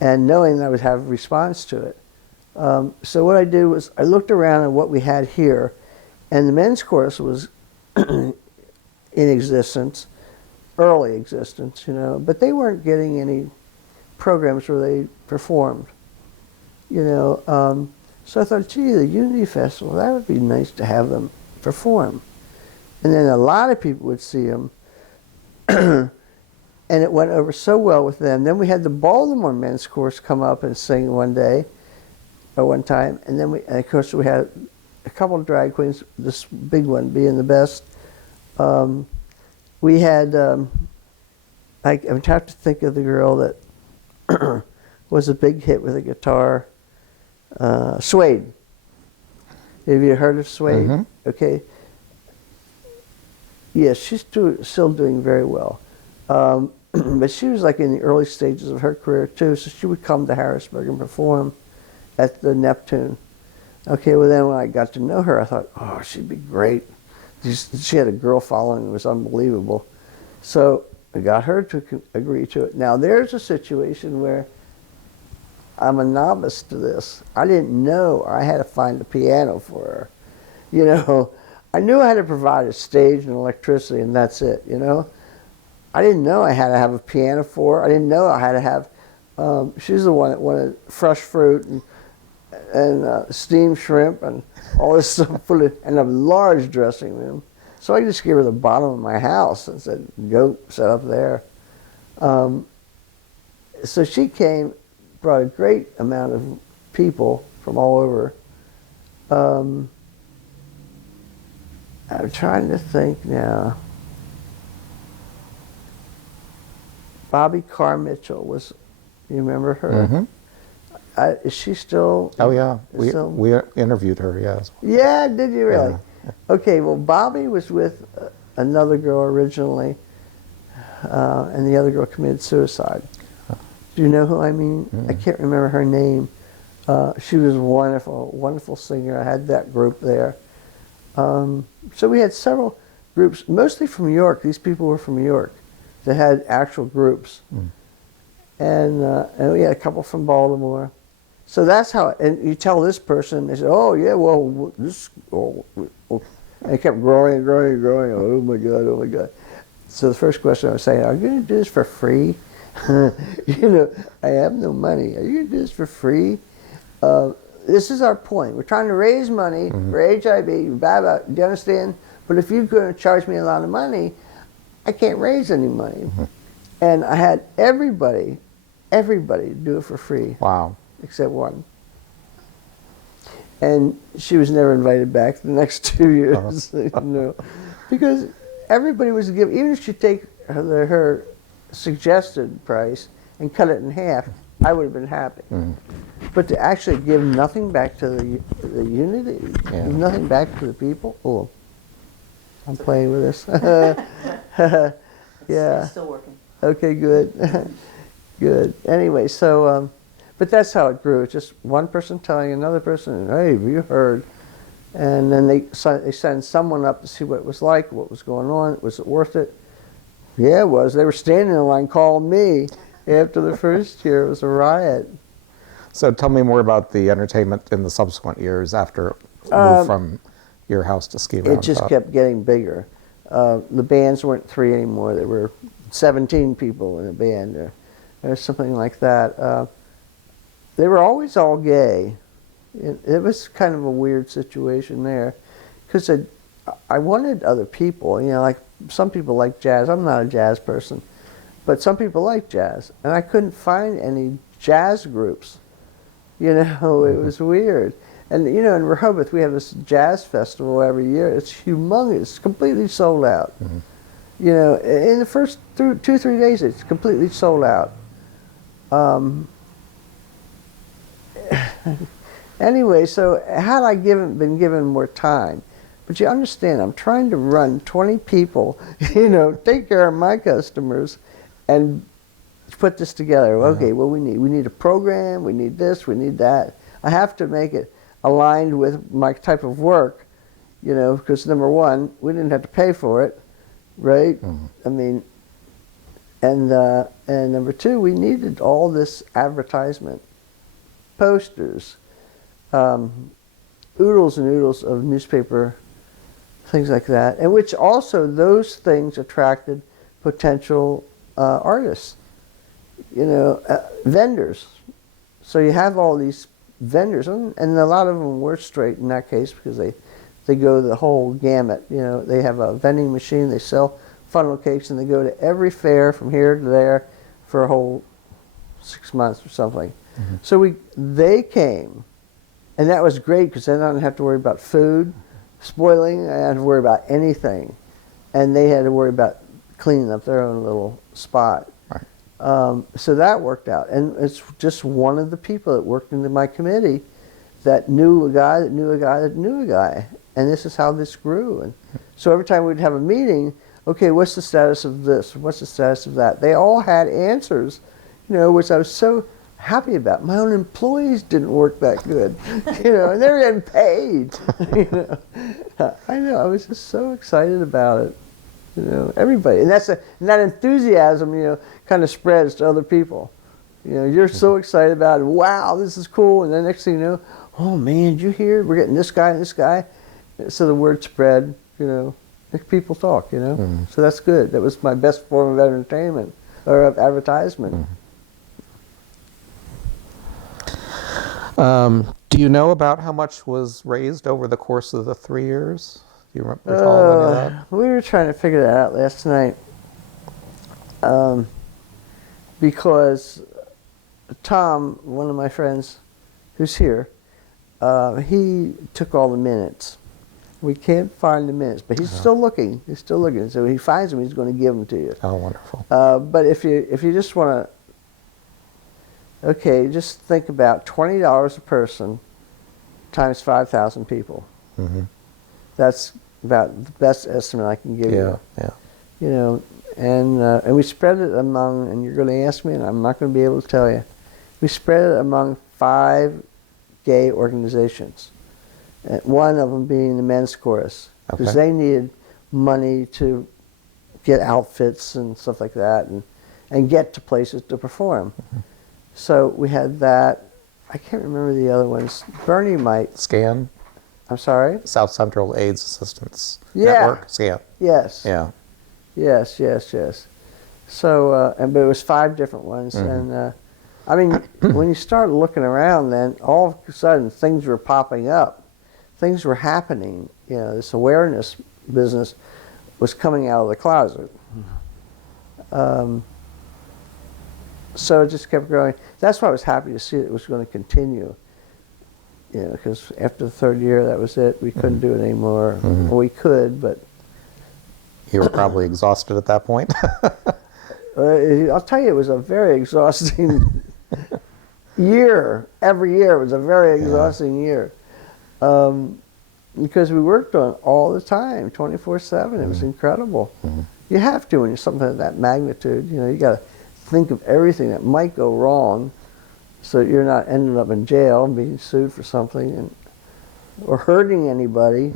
and knowing that I would have a response to it. So what I did was I looked around at what we had here, and the men's chorus was in existence, early existence, you know, but they weren't getting any programs where they performed, you know. So I thought, gee, the Unity Festival, that would be nice to have them perform. And then a lot of people would see them, and it went over so well with them. Then we had the Baltimore men's chorus come up and sing one day, or one time, and then and of course we had a couple of drag queens, this big one being the best. We had, I'm trying to think of the girl that was a big hit with a guitar, Suede. Have you heard of Suede? Mm-hmm. Okay. Yes, she's still doing very well. But she was like in the early stages of her career too, so she would come to Harrisburg and perform at the Neptune. Okay, well then when I got to know her, I thought, oh, she'd be great. She had a girl following that was unbelievable. So I got her to agree to it. Now there's a situation where I'm a novice to this. I didn't know I had to find a piano for her. You know, I knew I had to provide a stage and electricity, and that's it, you know. I didn't know I had to have a piano for her. I didn't know I had to have, she's the one that wanted fresh fruit and steamed shrimp and all this stuff, and a large dressing room. So I just gave her the bottom of my house and said, go set up there. So she came, brought a great amount of people from all over. I'm trying to think now. Bobby Carr Mitchell was, you remember her? Mm-hmm. Is she still? Oh yeah, we interviewed her. Yes. Yeah, did you really? Yeah. Okay, well Bobby was with another girl originally, and the other girl committed suicide. Do you know who I mean? Mm-hmm. I can't remember her name. She was wonderful, wonderful singer. I had that group there. So we had several groups, mostly from New York. These people were from New York. They had actual groups. And we had a couple from Baltimore. So that's how, and you tell this person, they said, oh yeah, well, this, and it kept growing and growing and growing. Oh my God, oh my God. So the first question I was saying, are you going to do this for free? You know, I have no money. Are you going to do this for free? This is our point. We're trying to raise money for HIV. Blah, blah. Do you understand? But if you're going to charge me a lot of money, I can't raise any money. And I had everybody do it for free. Wow. Except one. And she was never invited back the next 2 years. You know, because everybody was giving, even if she take her suggested price and cut it in half, I would have been happy. But to actually give nothing back to the unity, give nothing back to the people, oh, I'm playing with this. Yeah. It's still working. Okay, good. Good. Anyway, so, but that's how it grew. It's just one person telling another person, hey, have you heard? And then they send someone up to see what it was like, what was going on. Was it worth it? Yeah, it was. They were standing in line calling me after the first year. It was a riot. So tell me more about the entertainment in the subsequent years after it moved from your house to Ski Mountain It just Top. kept getting bigger. The bands weren't 3 anymore. There were 17 people in a band or something like that. They were always all gay. It was kind of a weird situation there because I wanted other people. You know, like some people like jazz. I'm not a jazz person, but some people like jazz. And I couldn't find any jazz groups. You know, it was weird. And, you know, in Rehoboth, we have this jazz festival every year. It's humongous, completely sold out. You know, in the first 2-3 days, it's completely sold out. Anyway, so had I been given more time, but you understand, I'm trying to run 20 people, you know, take care of my customers, and put this together. Okay, well, we need a program, we need this, we need that. I have to make it aligned with my type of work, you know, because number one, we didn't have to pay for it, right? I mean, and number two, we needed all this advertisement, posters, oodles and oodles of newspaper, things like that, and which also those things attracted potential artists, you know, vendors. So you have all these vendors, and a lot of them were straight in that case because they go the whole gamut. You know, they have a vending machine, they sell funnel cakes, and they go to every fair from here to there for a whole 6 months or something. So they came, and that was great because then I didn't have to worry about food spoiling. I didn't have to worry about anything, and they had to worry about cleaning up their own little spot. So that worked out, and it's just one of the people that worked into my committee that knew a guy that knew a guy that knew a guy, and this is how this grew. And so every time we'd have a meeting, okay, what's the status of this? What's the status of that? They all had answers, you know, which I was so happy about. My own employees didn't work that good, you know, and they were getting paid. You know, I know. I was just so excited about it. You know, everybody, and that enthusiasm, you know, kind of spreads to other people. You know, you're so excited about it. Wow, this is cool, and then next thing you know, oh man, did you hear? We're getting this guy and this guy. So the word spread. You know, make people talk. You know, so that's good. That was my best form of entertainment or of advertisement. Do you know about how much was raised over the course of the 3 years? Do you recall any of that? We were trying to figure that out last night because Tom, one of my friends who's here, he took all the minutes. We can't find the minutes, but he's still looking. He's still looking. So he finds them, he's going to give them to you. Oh, wonderful. But if you just want to, okay, just think about $20 a person times 5,000 people. That's about the best estimate I can give you. Yeah. You know, and we spread it among, and you're going to ask me, and I'm not going to be able to tell you. We spread it among 5 gay organizations. One of them being the men's chorus, because they needed money to get outfits and stuff like that, and get to places to perform. So we had that. I can't remember the other ones. Bernie might. SCAN? I'm sorry? South Central AIDS Assistance Yeah. Network? SCAN. Yes. Yeah. Yes. So, but it was 5 different ones. And I mean, when you start looking around, then all of a sudden things were popping up. Things were happening. You know, this awareness business was coming out of the closet. So it just kept growing. That's why I was happy to see it was going to continue. You know, because after the 3rd year, that was it. We couldn't do it anymore. Well, we could, but You were probably exhausted at that point. I'll tell you, it was a very exhausting year. Every year was a very exhausting year. Because we worked on it all the time, 24/7. It was incredible. You have to when you're something of that magnitude. You know, you got to think of everything that might go wrong, so that you're not ending up in jail and being sued for something, or hurting anybody.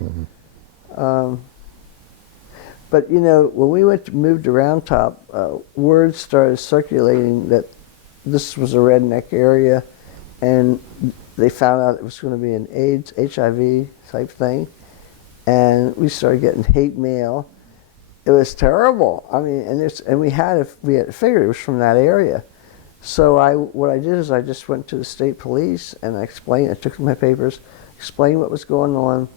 But you know, when we moved around top, word started circulating that this was a redneck area, and they found out it was going to be an AIDS, HIV type thing, and we started getting hate mail. It was terrible. I mean, and we had figured it was from that area. So what I did is I just went to the state police and I explained. I took my papers, explained what was going on,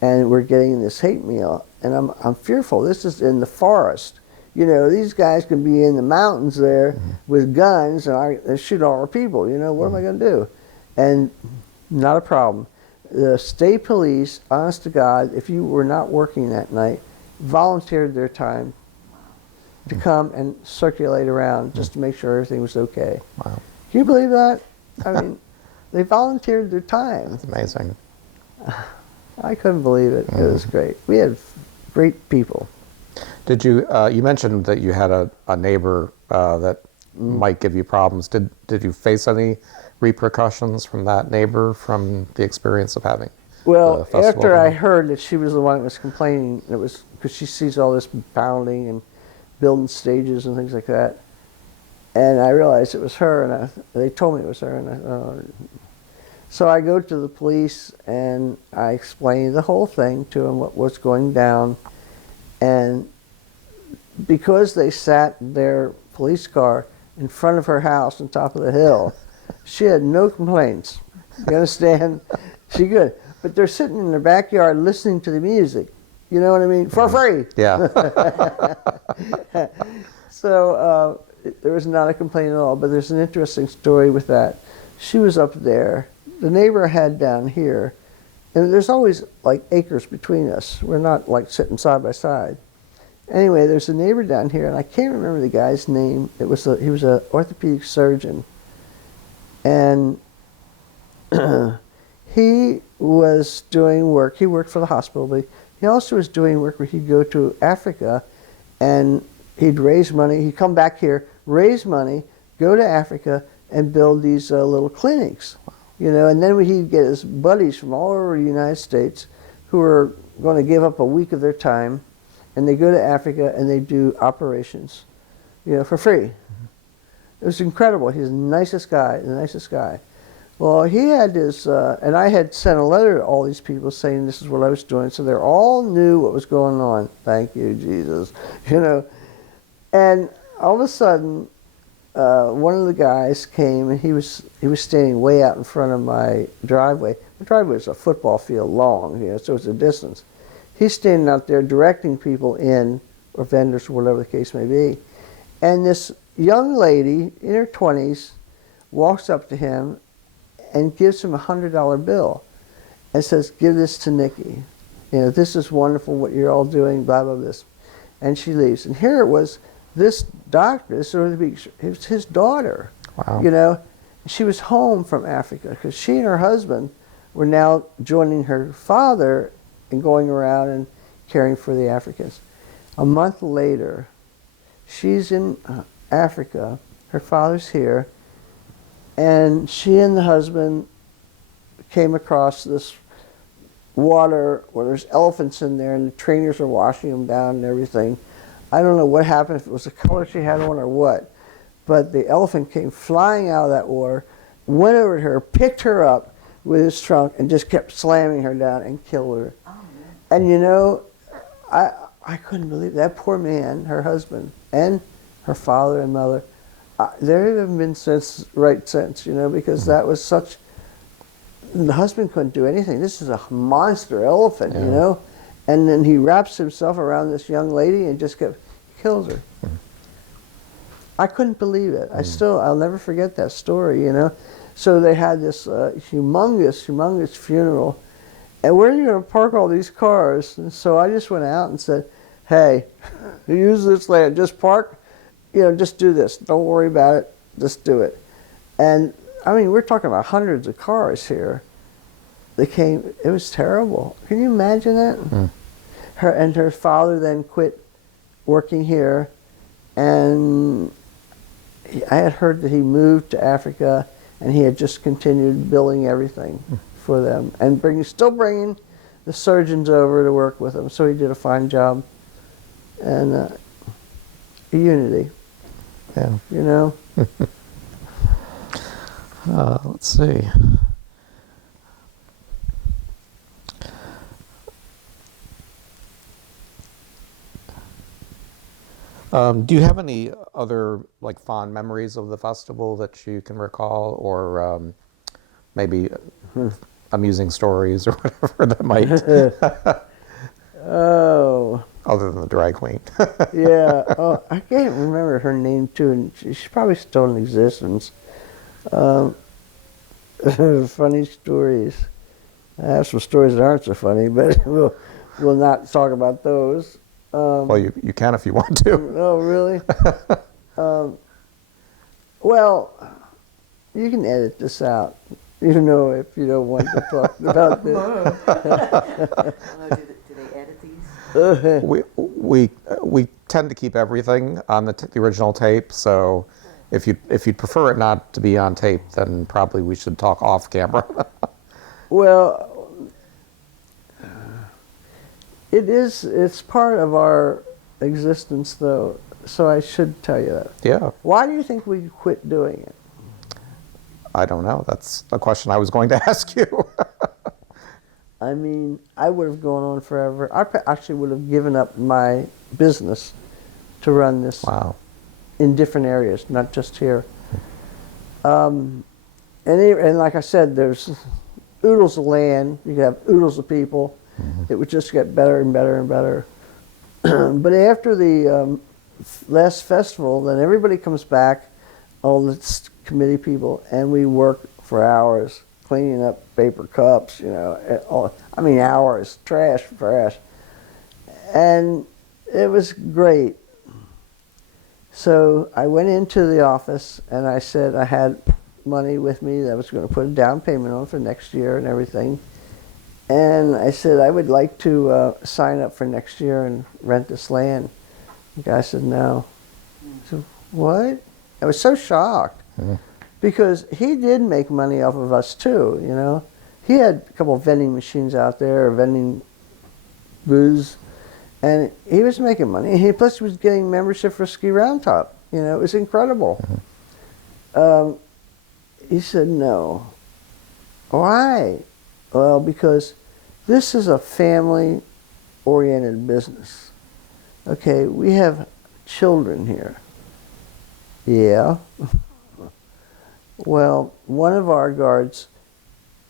and we're getting this hate mail. And I'm fearful. This is in the forest. You know, these guys can be in the mountains there with guns and they shoot all our people. You know, what am I going to do? And not a problem. The state police, honest to God, if you were not working that night, volunteered their time to come and circulate around just to make sure everything was okay. Wow. Can you believe that? I mean, they volunteered their time. That's amazing. I couldn't believe it. It was great. We had great people. Did you, you mentioned that you had a neighbor that might give you problems. Did you face any repercussions from that neighbor from the experience of having Well, the festival after I going? heard that she was the one that was complaining, it was because she sees all this pounding and building stages and things like that, and I realized it was her, and they told me it was her, and so I go to the police and I explained the whole thing to them, what was going down, and because they sat their police car in front of her house on top of the hill, she had no complaints. You understand? She good. But they're sitting in their backyard listening to the music. You know what I mean? For free. Yeah. So there was not a complaint at all. But there's an interesting story with that. She was up there. The neighbor I had down here, and there's always like acres between us. We're not like sitting side by side. Anyway, there's a neighbor down here, and I can't remember the guy's name. He was an orthopedic surgeon, and he was doing work. He worked for the hospital, but he also was doing work where he'd go to Africa, and he'd raise money. He'd come back here, raise money, go to Africa, and build these little clinics, you know. And then he'd get his buddies from all over the United States who were going to give up a week of their time, and they go to Africa and they do operations, you know, for free. It was incredible. He's the nicest guy, the nicest guy. Well, he had this, and I had sent a letter to all these people saying this is what I was doing, so they all knew what was going on. Thank you, Jesus, you know. And all of a sudden, one of the guys came, and he was standing way out in front of my driveway. The driveway was a football field long, you know, so it's a distance. He's standing out there directing people in, or vendors, or whatever the case may be. And this young lady in her 20s walks up to him and gives him a $100 bill and says, "Give this to Nikki. You know, this is wonderful what you're all doing, blah, blah, this." And she leaves. And here it was, this doctor, it was his daughter. Wow. You know, she was home from Africa because she and her husband were now joining her father and going around and caring for the Africans. A month later, she's in Africa, her father's here, and she and the husband came across this water where there's elephants in there and the trainers are washing them down and everything. I don't know what happened, if it was the color she had on or what, but the elephant came flying out of that water, went over to her, picked her up with his trunk, and just kept slamming her down and killed her. Oh, and you know, I couldn't believe that poor man, her husband, and her father and mother. There haven't been right since, you know, because that was such. The husband couldn't do anything. This is a monster elephant, you know, and then he wraps himself around this young lady and just kills her. I couldn't believe it. I'll never forget that story, you know. So they had this humongous funeral, and where are you going to park all these cars? And so I just went out and said, hey, use this land, just park, you know, just do this. Don't worry about it, just do it. And I mean, we're talking about hundreds of cars here. They came, it was terrible. Can you imagine that? Her father then quit working here, and I had heard that he moved to Africa, and he had just continued billing everything for them, and still bringing the surgeons over to work with him. So he did a fine job, and unity. Yeah. You know. Let's see. Do you have any other like fond memories of the festival that you can recall, or maybe amusing stories or whatever that might? Oh. Other than the drag queen. Yeah. Oh, I can't remember her name too, and she's probably still in existence. Funny stories. I have some stories that aren't so funny, but we'll not talk about those. Well, you can if you want to. Oh, really? Well, you can edit this out, you know, if you don't want to talk about this. Do they edit these? We tend to keep everything on the original tape, so if you'd prefer it not to be on tape, then probably we should talk off camera. Well, it's part of our existence, though, so I should tell you that. Yeah. Why do you think we quit doing it? I don't know. That's a question I was going to ask you. I mean, I would have gone on forever. I actually would have given up my business to run this. Wow. In different areas, not just here. And like I said, there's oodles of land. You could have oodles of people. It would just get better and better and better. But after the last festival, then everybody comes back, all the committee people, and we work for hours cleaning up paper cups, you know, hours, trash. And it was great. So I went into the office and I said I had money with me that I was going to put a down payment on for next year and everything. And I said I would like to sign up for next year and rent this land. The guy said no. I said, what? I was so shocked because he did make money off of us too, you know. He had a couple of vending machines out there, vending booze. And he was making money. He plus was getting membership for Ski Round Top. You know, it was incredible. He said no. Why? Well, because this is a family-oriented business. Okay, we have children here. Yeah. Well, one of our guards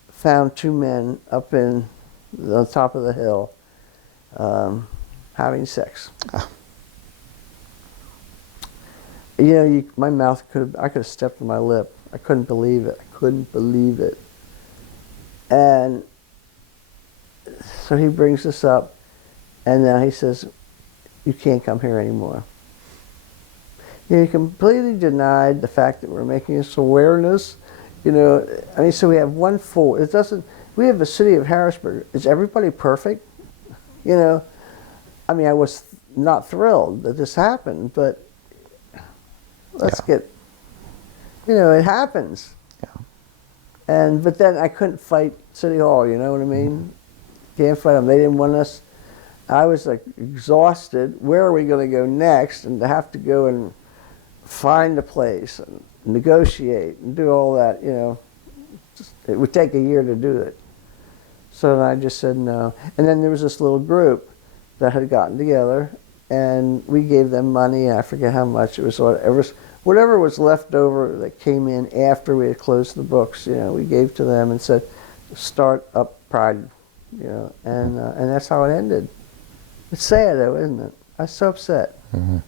found two men up on the top of the hill. Having sex. You know, my mouth I could have stepped on my lip. I couldn't believe it. And so he brings this up, and now he says, you can't come here anymore. You know, he completely denied the fact that we're making this awareness. You know, I mean, so we have we have the city of Harrisburg. Is everybody perfect? You know, I mean, I was not thrilled that this happened, but it happens. Yeah. But then I couldn't fight City Hall, you know what I mean? Can't fight them. They didn't want us. I was like exhausted. Where are we going to go next? And to have to go and find a place and negotiate and do all that, you know, it would take a year to do it. So then I just said no. And then there was this little group that had gotten together, and we gave them money. I forget how much it was. Whatever was left over that came in after we had closed the books, we gave to them and said, start up Pride, and that's how it ended. It's sad though, isn't it? I was so upset. Mm-hmm.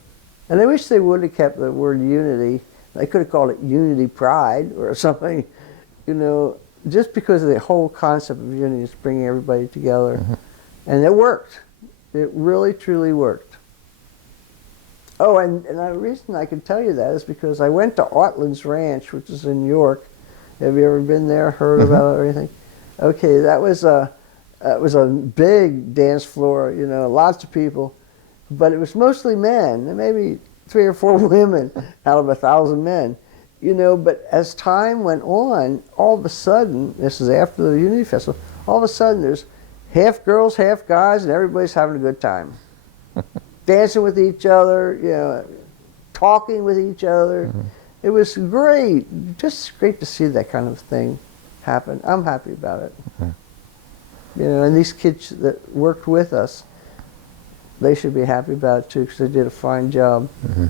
And I wish they would have kept the word unity. They could have called it Unity Pride or something, just because of the whole concept of unity is bringing everybody together. Mm-hmm. And it worked. It really, truly worked. Oh, and the reason I can tell you that is because I went to Ortland's Ranch, which is in New York. Have you ever been there, heard Mm-hmm. about it or anything? Okay, that was a big dance floor, lots of people. But it was mostly men, and maybe 3 or 4 women out of 1,000 men. But as time went on, all of a sudden, this is after the Unity Festival, all of a sudden there's half girls, half guys, and everybody's having a good time. Dancing with each other, talking with each other. Mm-hmm. It was great. Just great to see that kind of thing happen. I'm happy about it. Mm-hmm. And these kids that worked with us, they should be happy about it too, because they did a fine job. Mm-hmm.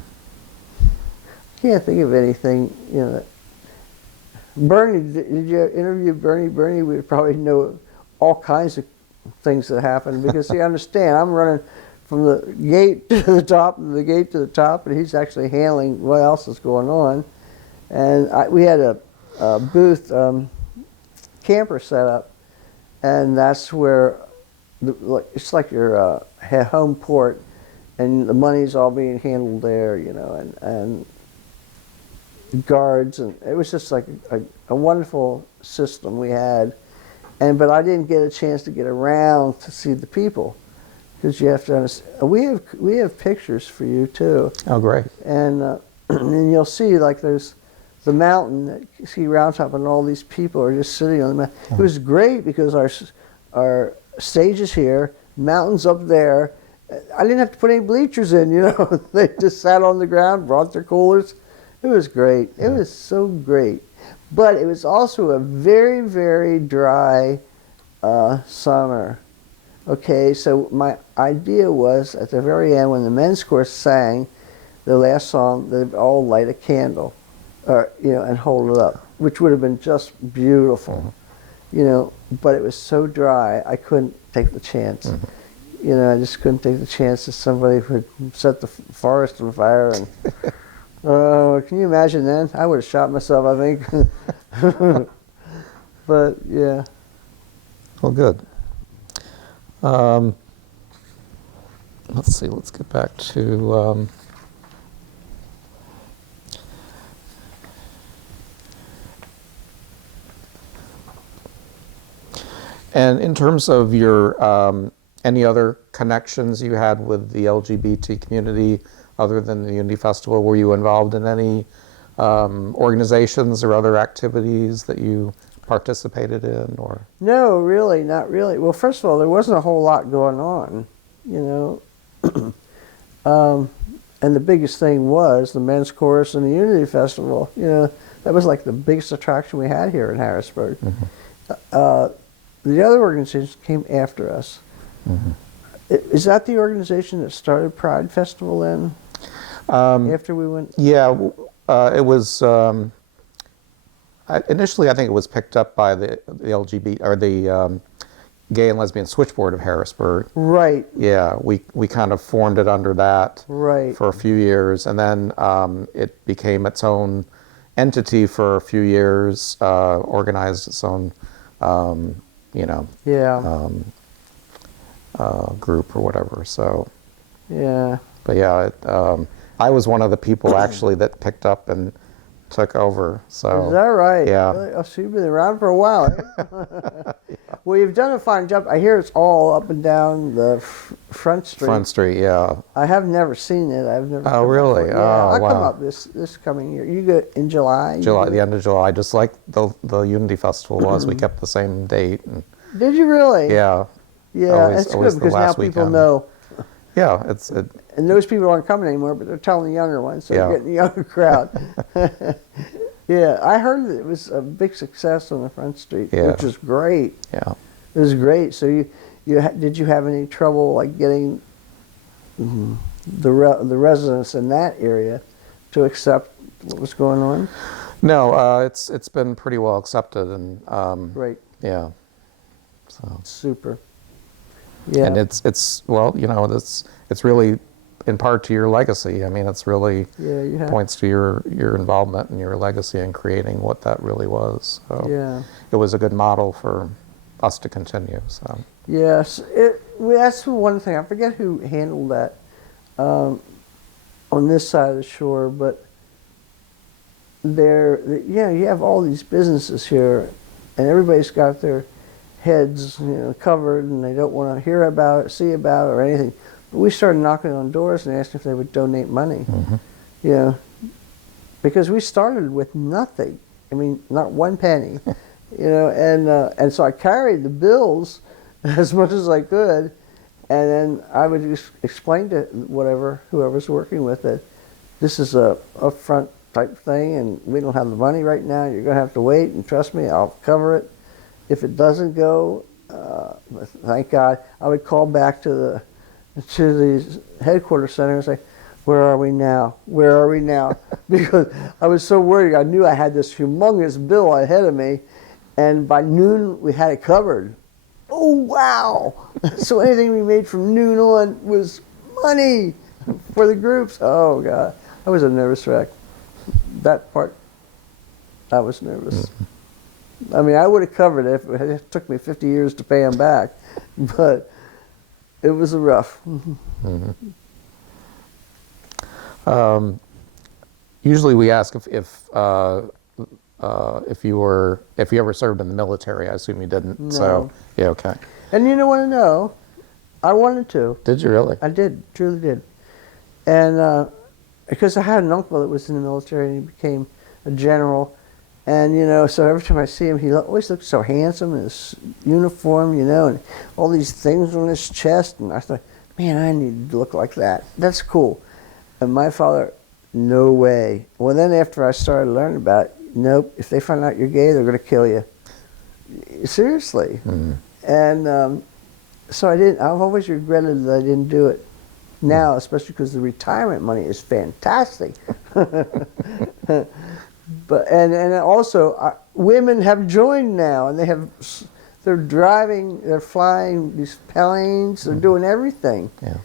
Can't think of anything, Bernie, did you interview Bernie? Bernie would probably know all kinds of things that happened, because see, understand, I'm running from the gate to the top and the gate to the top, and he's actually handling what else is going on. And we had a booth camper set up, and that's where it's like your home port, and the money's all being handled there, and guards, and it was just like a wonderful system we had. But I didn't get a chance to get around to see the people, because you have to understand. We have pictures for you too. Oh, great! And and you'll see like there's the mountain that you see Round Top, and all these people are just sitting on the mountain. Oh. It was great because our stage is here, mountains up there. I didn't have to put any bleachers in, They just sat on the ground, brought their coolers. It was great. It was so great. But it was also a very, very dry summer. Okay, so my idea was at the very end, when the men's chorus sang the last song, they'd all light a candle, and hold it up, which would have been just beautiful, But it was so dry, I couldn't take the chance. Mm-hmm. I just couldn't take the chance that somebody would set the forest on fire. And can you imagine then? I would have shot myself, I think. But yeah. Well, good. Let's see. Let's get back to. And in terms of your any other connections you had with the LGBT community other than the Unity Festival, were you involved in any organizations or other activities that you participated in, or? No, really, not really. Well, first of all, there wasn't a whole lot going on, and the biggest thing was the men's chorus and the Unity Festival. That was like the biggest attraction we had here in Harrisburg. Mm-hmm. The other organizations came after us. Mm-hmm. Is that the organization that started Pride Festival then? After we went? Yeah, it was. Initially, I think it was picked up by the LGBT or the Gay and Lesbian Switchboard of Harrisburg. Right. Yeah, we kind of formed it under that. Right. For a few years, and then it became its own entity for a few years, organized its own, group or whatever. So. Yeah. But yeah, I was one of the people actually that picked up and took over. So. Is that right? Yeah. Really? Oh, so you've been around for a while. Eh? Yeah. Well, you've done a fine job. I hear it's all up and down the Front Street. Front Street, yeah. I have never seen it. I've never. Oh, really? Yeah, Oh, I'll wow. come up this coming year. You go in July. July, the end of July, just like the Unity Festival was. We kept the same date. And, Did you really? yeah. Yeah, always that's good the because now last people weekend. know. Yeah, And those people aren't coming anymore, but they're telling the younger ones, so Yeah. you're getting the younger crowd. Yeah, I heard that it was a big success on the Front Street, Yeah. which was great. yeah. It was great. So did you have any trouble like getting the residents in that area to accept what was going on? No, it's been pretty well accepted, and Great. yeah. So. Super. Yeah. And it's well, you know, it's really in part to your legacy. I mean, it's really points to your involvement and your legacy in creating what that really was. So Yeah. it was a good model for us to continue. So Yes, that's one thing. I forget who handled that on this side of the shore, but you have all these businesses here, and everybody's got their heads, covered, and they don't want to hear about it, see about it, or anything. But we started knocking on doors and asking if they would donate money. mm-hmm. Because we started with nothing. I mean, not one penny. And so I carried the bills as much as I could, and then I would just explain to whoever's working with it, this is a upfront type thing, and we don't have the money right now. You're going to have to wait, and trust me, I'll cover it. If it doesn't go, thank God, I would call back to the headquarters center and say, where are we now? Where are we now? Because I was so worried. I knew I had this humongous bill ahead of me, and by noon we had it covered. Oh, wow. So anything we made from noon on was money for the groups. Oh, God. I was a nervous wreck. That part, I was nervous. I mean, I would have covered it if it took me 50 years to pay them back, but it was rough. Mm-hmm. Usually we ask if you ever served in the military. I assume you didn't. No. So yeah, okay. And you don't want to know, I wanted to. Did you really? I did, truly did. And because I had an uncle that was in the military and he became a general. And, so every time I see him, he always looks so handsome in his uniform, and all these things on his chest. And I thought, man, I need to look like that. That's cool. And my father, no way. Well, then after I started learning about it, nope, if they find out you're gay, they're going to kill you. Seriously. Mm-hmm. And so I've always regretted that I didn't do it. Now, especially because the retirement money is fantastic. But and also women have joined now, and they're driving, they're flying these planes, they're doing everything. Yeah.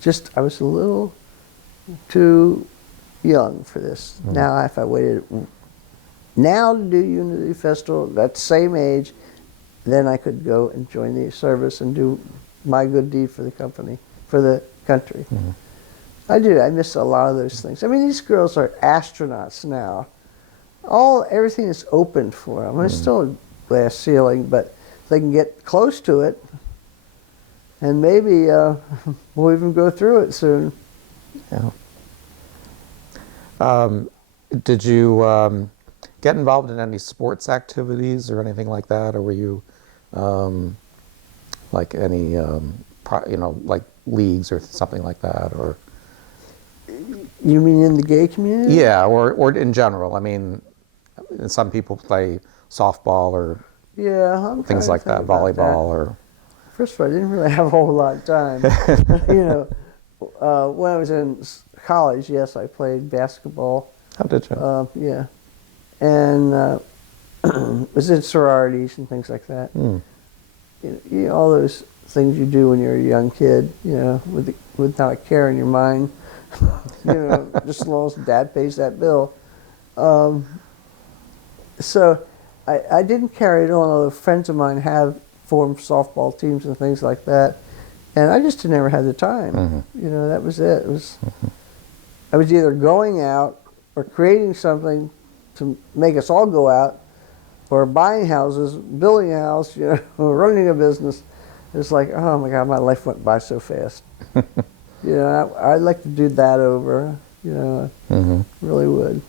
Just I was a little too young for this. Mm. Now, if I waited now to do Unity Festival, that same age, then I could go and join the service and do my good deed for the company, for the country. Mm-hmm. I do. I miss a lot of those things. I mean, these girls are astronauts now. Everything is open for them. There's still a glass ceiling, but they can get close to it, and maybe we'll even go through it soon. Yeah. Did you get involved in any sports activities or anything like that, or were you like any like leagues or something like that, or? You mean in the gay community? Yeah, or in general. I mean, some people play softball or things like that, volleyball or. First of all, I didn't really have a whole lot of time. When I was in college, yes, I played basketball. How did you? Yeah, and was in sororities and things like that. Mm. All those things you do when you're a young kid, without a care in your mind. Just as long as Dad pays that bill. So I didn't carry it on, although friends of mine have formed softball teams and things like that, and I just never had the time. Mm-hmm. That was it. I was either going out or creating something to make us all go out, or buying houses, building a house, or running a business. It's like, oh my God, my life went by so fast. I'd like to do that over, Mm-hmm. really would.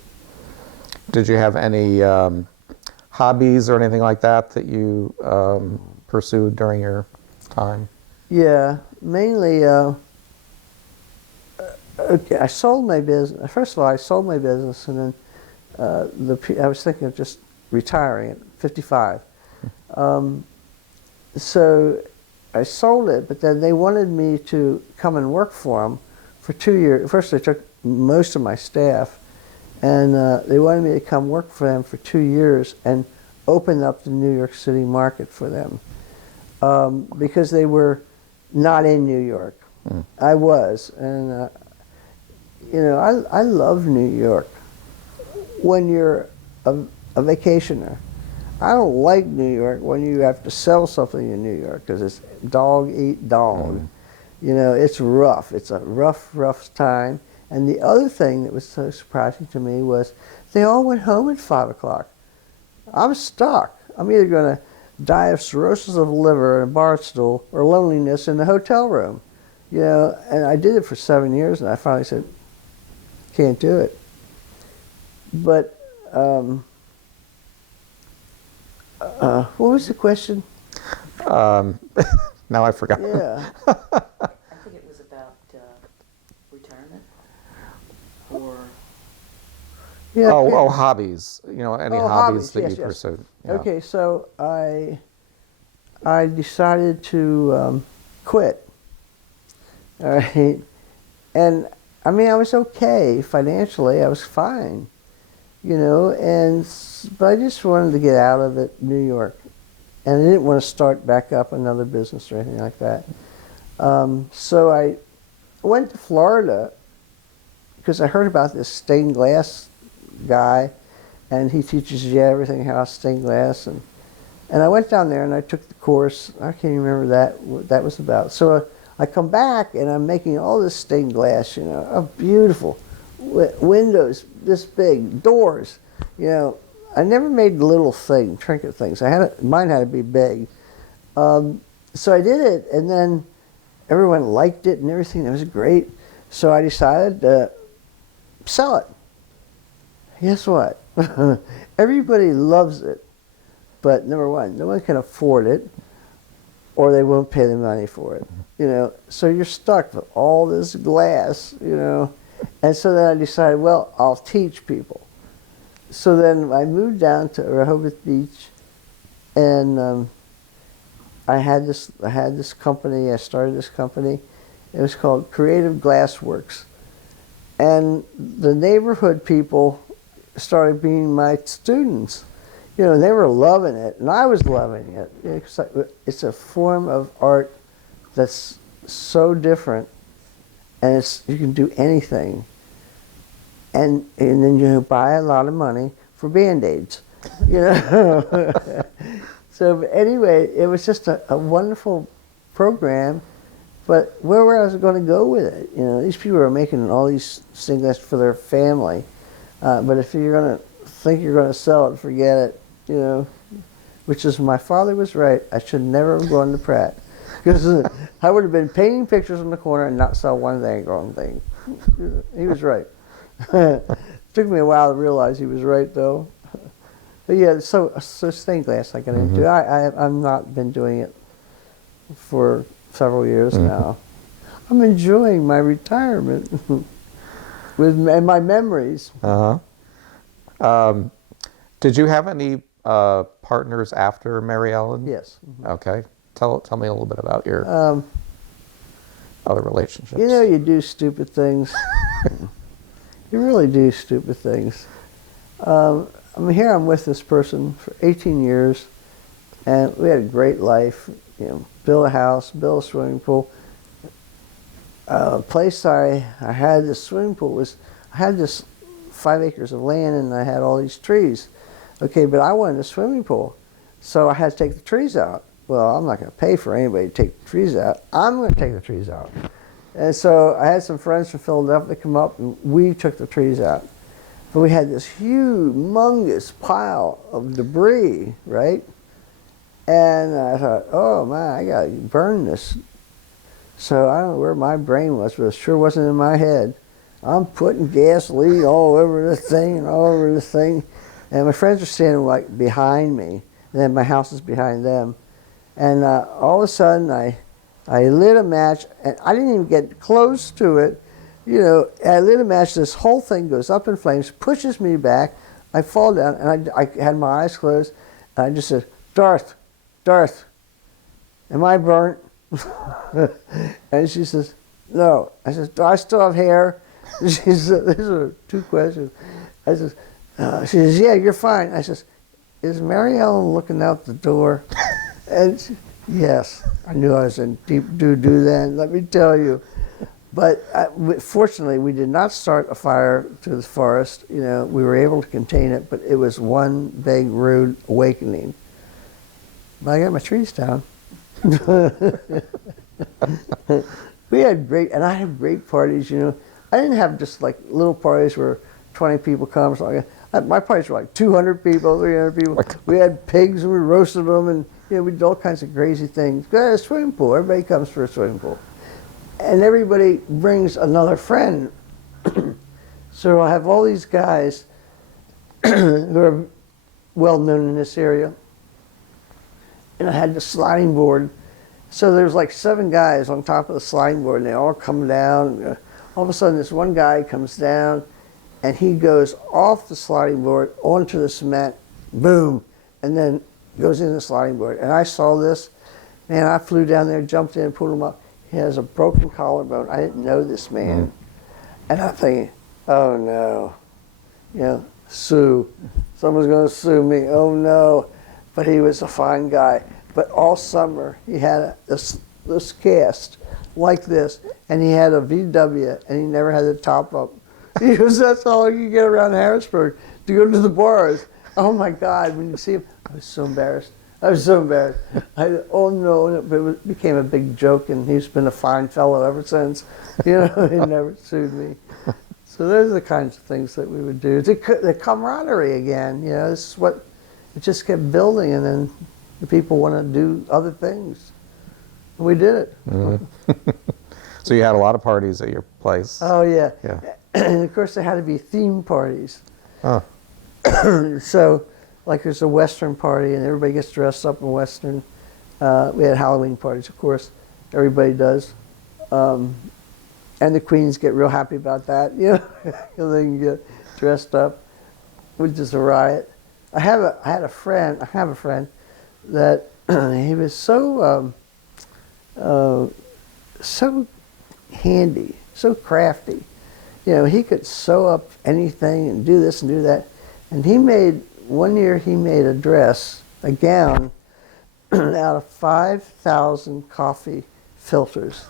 Did you have any hobbies or anything like that you pursued during your time? Yeah, mainly, okay, I sold my business. First of all, I sold my business, and then I was thinking of just retiring at 55. So I sold it, but then they wanted me to come and work for them for 2 years. First, they took most of my staff, and they wanted me to come work for them for 2 years and open up the New York City market for them, because they were not in New York. I was, and you know, I love New York when you're a vacationer. I don't like New York when you have to sell something in New York, because it's dog eat dog. You know, it's rough. It's a rough time. And the other thing that was so surprising to me was they all went home at 5 o'clock. I'm stuck. I'm either going to die of cirrhosis of the liver in a bar stool or loneliness in the hotel room. You know, and I did it for 7 years, and I finally said, can't do it. But what was the question? Now I forgot. Yeah. I think it was about retirement or Yeah. Oh, hobbies. You know, any Oh, hobbies that yes, you yes. pursued. Yeah. Okay, so I decided to quit. All right, and I mean I was okay financially. I was fine, you know, but I just wanted to get out of it, New York, and I didn't want to start back up another business or anything like that. So I went to Florida because I heard about this stained glass guy, and he teaches you everything how stained glass, and I went down there and I took the course. I can't even remember what that was about. So I come back and I'm making all this stained glass, you know, beautiful windows this big, doors, you know. I never made little trinket things. Mine had to be big. So I did it, and then everyone liked it and everything. It was great. So I decided to sell it. Guess what? Everybody loves it, but number one, no one can afford it, or they won't pay the money for it. You know, so you're stuck with all this glass, you know. And so then I decided, well, I'll teach people. So then I moved down to Rehoboth Beach, and I had this company. I started this company. It was called Creative Glassworks, and the neighborhood people started being my students. You know, they were loving it, and I was loving it. It's a form of art that's so different, and you can do anything. And then you buy a lot of money for Band-Aids, you know. So anyway, it was just a wonderful program, but where I was going to go with it, you know, these people are making all these things for their family, but if you're going to think you're going to sell it, forget it, you know. Which is, my father was right. I should never have gone to Pratt, because I would have been painting pictures in the corner and not sell one wrong thing. He was right. Took me a while to realize he was right, though. But yeah, so stained glass I got into. I've not been doing it for several years now. I'm enjoying my retirement and my memories. Did you have any partners after Mary Ellen? Yes. Okay. Tell me a little bit about your other relationships. You know, you do stupid things. You really do stupid things. I mean, here I'm with this person for 18 years, and we had a great life. You know, build a house, build a swimming pool. Place I had this swimming pool I had this 5 acres of land, and I had all these trees. Okay, but I wanted a swimming pool, so I had to take the trees out. Well, I'm not going to pay for anybody to take the trees out. I'm going to take the trees out. And so I had some friends from Philadelphia come up, and we took the trees out. But we had this humongous pile of debris, right? And I thought, oh man, I got to burn this. So I don't know where my brain was, but it sure wasn't in my head. I'm putting gasoline all over the thing and all over the thing. And my friends are standing like behind me, and then my house is behind them. And all of a sudden, I lit a match, and I didn't even get close to it. You know, I lit a match, this whole thing goes up in flames, pushes me back. I fall down, and I had my eyes closed, and I just said, Darth, am I burnt? And she says, no. I says, do I still have hair? She said, these are two questions. I says, she says, yeah, you're fine. I says, is Mary Ellen looking out the door? And she, yes, I knew I was in deep doo-doo then, let me tell you. But fortunately, we did not start a fire to the forest. You know, we were able to contain it, but it was one big rude awakening. But I got my trees down. We had great, and I had great parties, you know. I didn't have just like little parties where 20 people come. So my parties were like 200 people, 300 people. We had pigs and we roasted them, and you know, we did all kinds of crazy things. We had a swimming pool. Everybody comes for a swimming pool. And everybody brings another friend. So I have all these guys who are well known in this area. And I had the sliding board. So there's like 7 guys on top of the sliding board, and they all come down. All of a sudden, this one guy comes down, and he goes off the sliding board onto the cement, boom, and then goes in the sliding board. And I saw this. Man, I flew down there, jumped in, pulled him up. He has a broken collarbone. I didn't know this man. And I'm thinking, oh no, you know, sue. Someone's going to sue me. Oh no. But he was a fine guy. But all summer he had this cast like this, and he had a VW, and he never had the top up. That's all you could get around Harrisburg to go to the bars. Oh my God, when you see him, I was so embarrassed. I was so embarrassed. Oh no, but it became a big joke, and he's been a fine fellow ever since. You know, he never sued me. So those are the kinds of things that we would do. The camaraderie again, you know, this is what, it just kept building, and then the people want to do other things. We did it. So you had a lot of parties at your place. Oh yeah. Yeah. And of course there had to be theme parties. Oh. So like there's a Western party and everybody gets dressed up in Western. We had Halloween parties, of course. Everybody does. And the queens get real happy about that, you know. They can get dressed up, which is a riot. I have a friend that he was so so handy, so crafty. You know, he could sew up anything and do this and do that. And one year he made a dress, a gown, out of 5,000 coffee filters.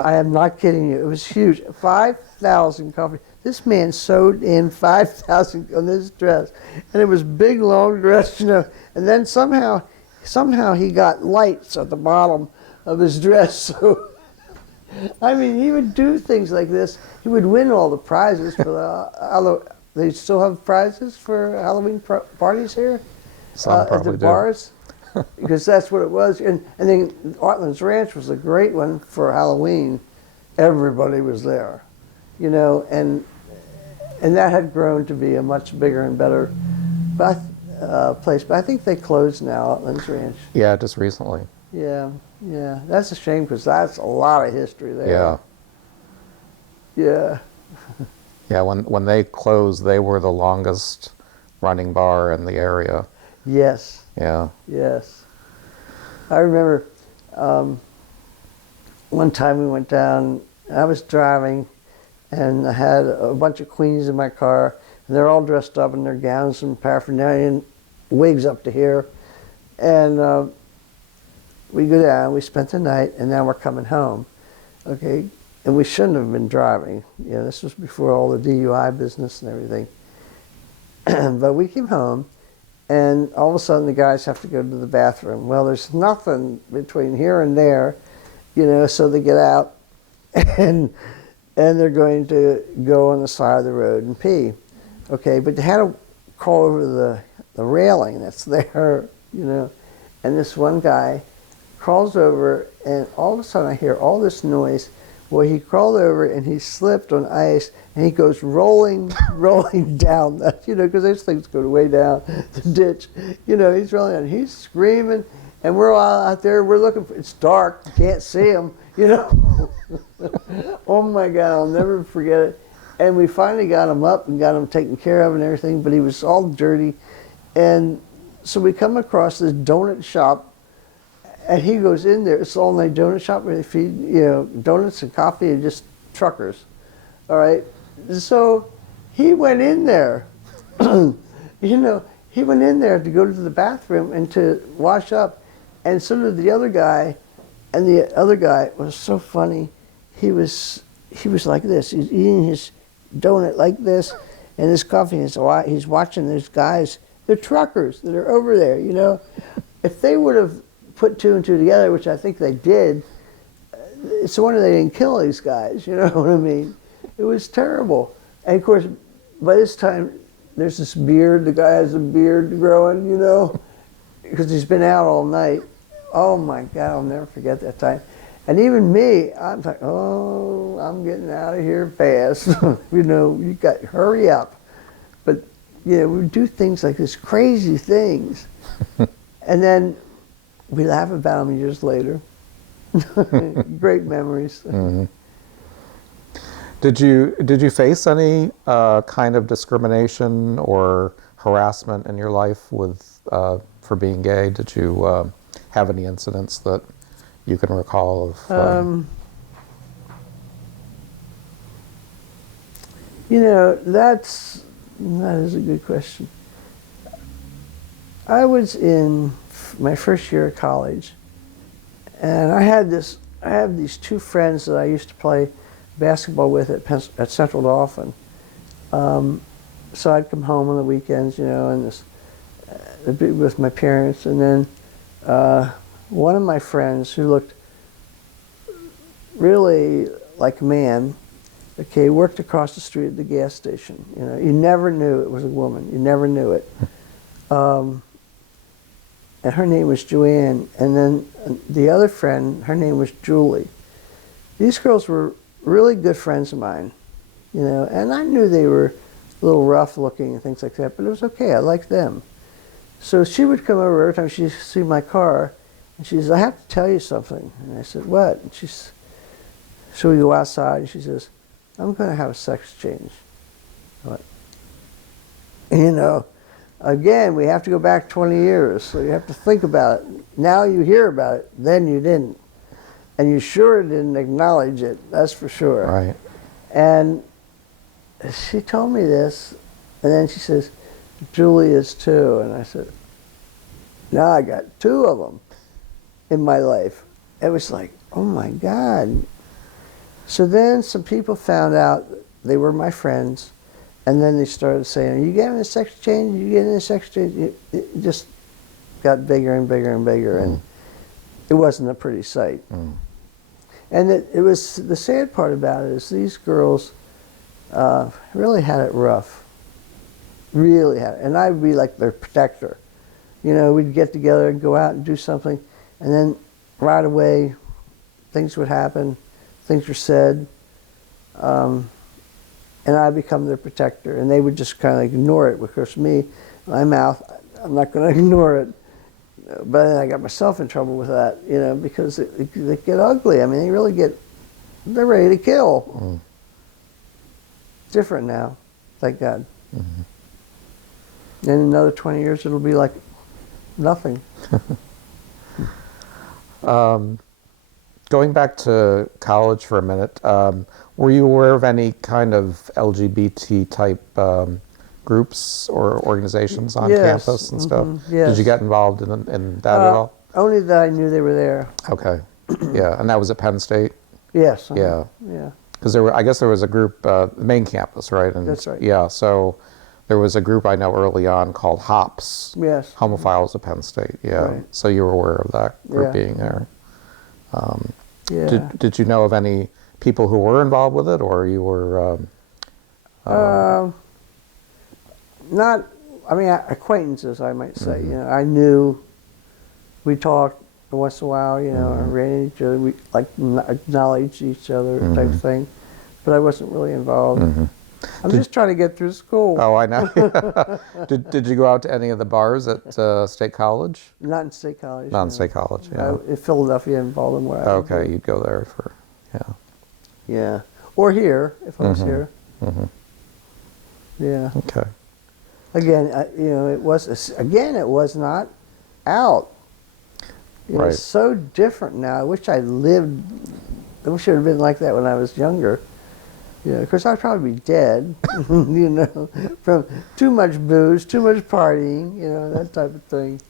I am not kidding you. It was huge. 5,000 coffee. This man sewed in 5,000 on this dress. And it was big, long dress, you know. And then somehow he got lights at the bottom of his dress. So, I mean, he would do things like this. He would win all the prizes for the they still have prizes for Halloween parties here? Some probably at the do. bars? Because that's what it was. And then Artland's Ranch was a great one for Halloween. Everybody was there, you know, and that had grown to be a much bigger and better place. But I think they closed now, Artland's Ranch. Yeah, just recently. Yeah, yeah. That's a shame because that's a lot of history there. Yeah. Yeah. Yeah, when they closed, they were the longest running bar in the area. Yes. Yeah. Yes. I remember one time we went down, I was driving, and I had a bunch of queens in my car, and they're all dressed up in their gowns and paraphernalia and wigs up to here. And we go down, we spent the night, and now we're coming home. Okay? And we shouldn't have been driving. You know, this was before all the DUI business and everything. But we came home, and all of a sudden the guys have to go to the bathroom. Well, there's nothing between here and there, you know, so they get out, and they're going to go on the side of the road and pee. Okay, but they had to crawl over the railing that's there, you know. And this one guy crawls over, and all of a sudden I hear all this noise. Well, he crawled over and he slipped on ice, and he goes rolling down that, you know, because those things go way down the ditch. You know, he's rolling down. He's screaming, and we're all out there. We're looking for. It's dark. You can't see him. You know. Oh my God! I'll never forget it. And we finally got him up and got him taken care of and everything, but he was all dirty. And so we come across this donut shop, And he goes in there. It's an all-night donut shop where they feed, donuts and coffee and just truckers. All right. So he went in there. He went in there to go to the bathroom and to wash up, and so did the other guy. And the other guy was so funny. He was like this. He's eating his donut like this, and his coffee. He's watching those guys. They're truckers that are over there. If they would have put two and two together, which I think they did, it's a wonder they didn't kill these guys. You know what I mean? It was terrible. And of course, by this time, there's this beard. The guy has a beard growing, because he's been out all night. Oh my God, I'll never forget that time. And even me, I'm like, oh, I'm getting out of here fast. You got to hurry up. But, we do things like this, crazy things. And then we laugh about them years later. Great memories. Mm-hmm. Did you face any kind of discrimination or harassment in your life for being gay? Did you have any incidents that you can recall of? That is a good question. I was in my first year of college, and I have these two friends that I used to play basketball with at Central Dauphin. So I'd come home on the weekends, and with my parents, and then one of my friends who looked really like a man, worked across the street at the gas station. You never knew it was a woman. You never knew it. And her name was Joanne, and then the other friend, her name was Julie. These girls were really good friends of mine, and I knew they were a little rough looking and things like that, but it was okay. I liked them. So she would come over every time she'd see my car, and she says, I have to tell you something. And I said, what? And so we go outside, and she says, I'm going to have a sex change. I went, again, we have to go back 20 years, so you have to think about it. Now you hear about it, then you didn't. And you sure didn't acknowledge it, that's for sure. Right. And she told me this, and then she says, Julie is too. And I said, now I got two of them in my life. It was like, oh my God. So then some people found out they were my friends, and then they started saying, are you getting a sex change? Are you getting a sex change? It just got bigger and bigger and bigger, and it wasn't a pretty sight. And it was, the sad part about it is these girls really had it rough. Really had it. And I'd be like their protector. We'd get together and go out and do something, and then right away things would happen, things were said, and I'd become their protector, and they would just kind of ignore it. Because me, my mouth, I'm not going to ignore it. But then I got myself in trouble with that, because they get ugly. I mean, they're ready to kill. Different now, thank God. In another 20 years, it'll be like nothing. Going back to college for a minute, were you aware of any kind of LGBT type groups or organizations on Yes. campus and stuff? Yes. Did you get involved in that at all? Only that I knew they were there. Okay. Yeah, and that was at Penn State? Yes. Yeah. Yeah. Because I guess there was a group, the main campus, right? And That's right. Yeah, so there was a group I know early on called Hops. Yes. Homophiles at Penn State, yeah. Right. So you were aware of that group Yeah. being there. Yeah. Did you know of any people who were involved with it, or you were... Not, acquaintances, I might say. I knew, we talked once in a while, and ran into each other. We acknowledged each other type of thing, but I wasn't really involved. I'm just trying to get through school. Oh, I know. Did you go out to any of the bars at State College? Not in State College. Not in no. State College, yeah. In Philadelphia and Baltimore. Okay, you'd go there for, Yeah. Or here, if I was here. Yeah. Okay. Again, it was not out. You know, Right. it's so different now. I wish I lived. I wish it would have been like that when I was younger. You know, because I'd probably be dead. You know, from too much booze, too much partying. You know, that type of thing.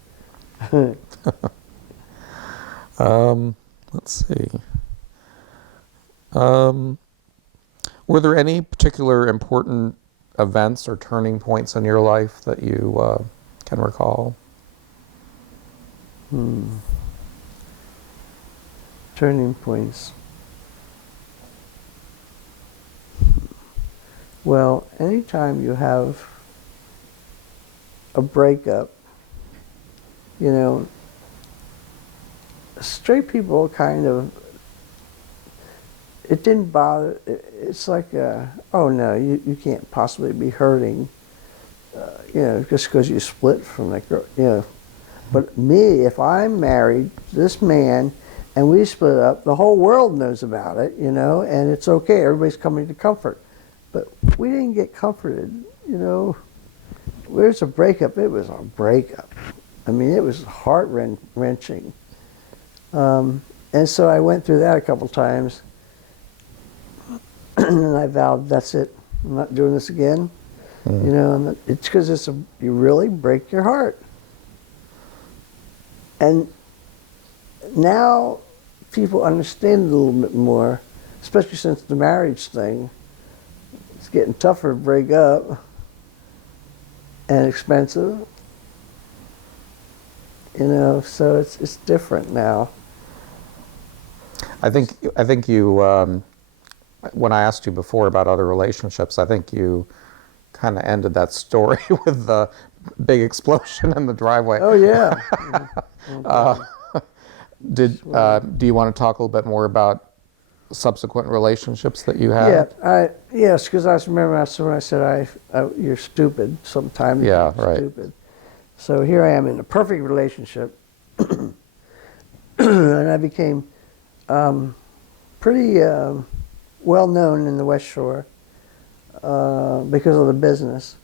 Let's see. Were there any particular important events or turning points in your life that you can recall? Turning points. Well, anytime you have a breakup, you know, straight people kind of, it didn't bother, it's like, oh no, you can't possibly be hurting, you know, just because you split from that girl, you know. But me, if I'm married to this man and we split up, the whole world knows about it, you know, and it's okay, everybody's coming to comfort. But we didn't get comforted, you know. Where's a breakup? It was a breakup. I mean, it was heart-wrenching. And so I went through that a couple times. And then I vowed, that's it. I'm not doing this again. You know, it's because you really break your heart. And now people understand it a little bit more, especially since the marriage thing. It's getting tougher to break up and expensive. You know, so it's different now. I think you, when I asked you before about other relationships, I think you kind of ended that story with the big explosion in the driveway. Oh yeah. Do you want to talk a little bit more about subsequent relationships that you had? Yes, because I remember when I said you're stupid sometimes. Yeah, you're right. Stupid. So here I am in a perfect relationship, and I became pretty well known in the West Shore because of the business.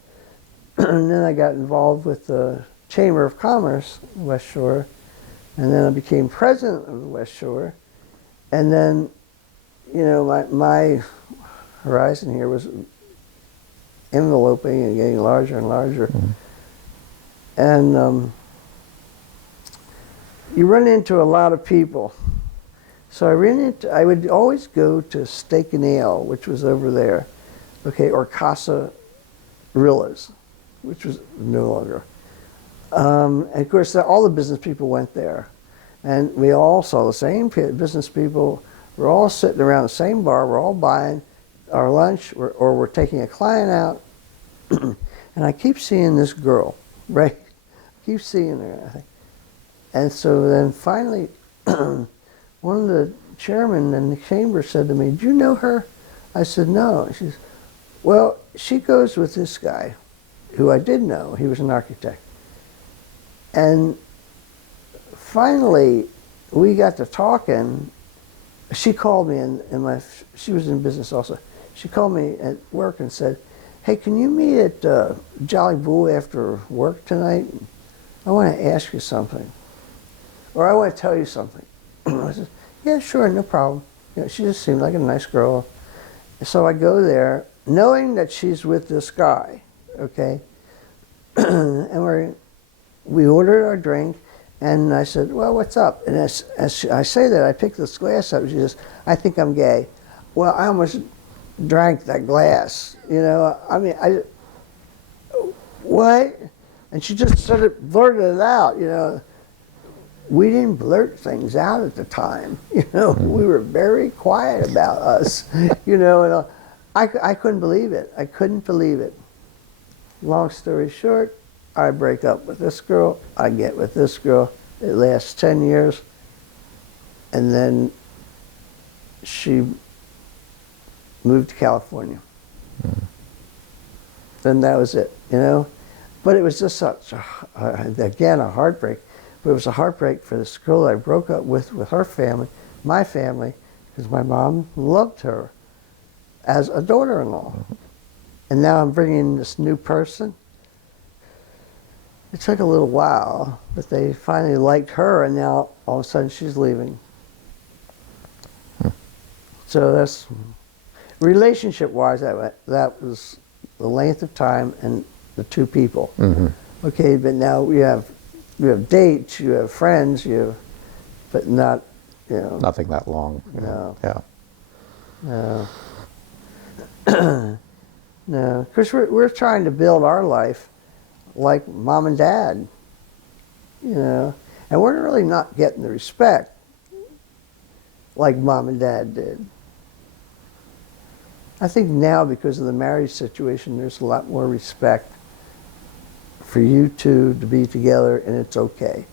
And then I got involved with the Chamber of Commerce West Shore, and then I became president of the West Shore, and then, you know, my horizon here was enveloping and getting larger and larger. Mm-hmm. And you run into a lot of people. So I would always go to Steak and Ale, which was over there, okay, or Casa Rilla's, which was no longer. And of course, all the business people went there. And we all saw the same business people. We're all sitting around the same bar. We're all buying our lunch, or we're taking a client out. And I keep seeing this girl, right? Keep seeing her, I think. And so then finally, one of the chairmen in the chamber said to me, "Do you know her?" I said, "No." She says, "Well, she goes with this guy, who I did know. He was an architect." And finally, we got to talking. She called me, and she was in business also. She called me at work and said, "Hey, can you meet at Jolly Bull after work tonight? I want to ask you something, or I want to tell you something." I said, "Yeah, sure, no problem." You know, she just seemed like a nice girl. So I go there, knowing that she's with this guy, okay? And we ordered our drink, and I said, "Well, what's up?" And as I say that, I pick this glass up. She says, "I think I'm gay." Well, I almost drank that glass, you know? I mean, what? And she just sort of blurted it out, you know? We didn't blurt things out at the time, you know? We were very quiet about us, you know? And I couldn't believe it. I couldn't believe it. Long story short, I break up with this girl. I get with this girl. It lasts 10 years. And then she moved to California. And that was it, you know? But it was just such, again, a heartbreak. But it was a heartbreak for this girl I broke up with her family, my family, because my mom loved her as a daughter-in-law. And now I'm bringing in this new person. it took a little while, but they finally liked her, and now all of a sudden she's leaving. So that's, relationship-wise, that was the length of time and the two people. Okay, but now you have dates, you have friends, but not, Nothing that long. No. Yeah. no, no. Because we're trying to build our life like mom and dad, and we're really not getting the respect like mom and dad did. I think now, because of the marriage situation, there's a lot more respect for you two to be together, and it's okay.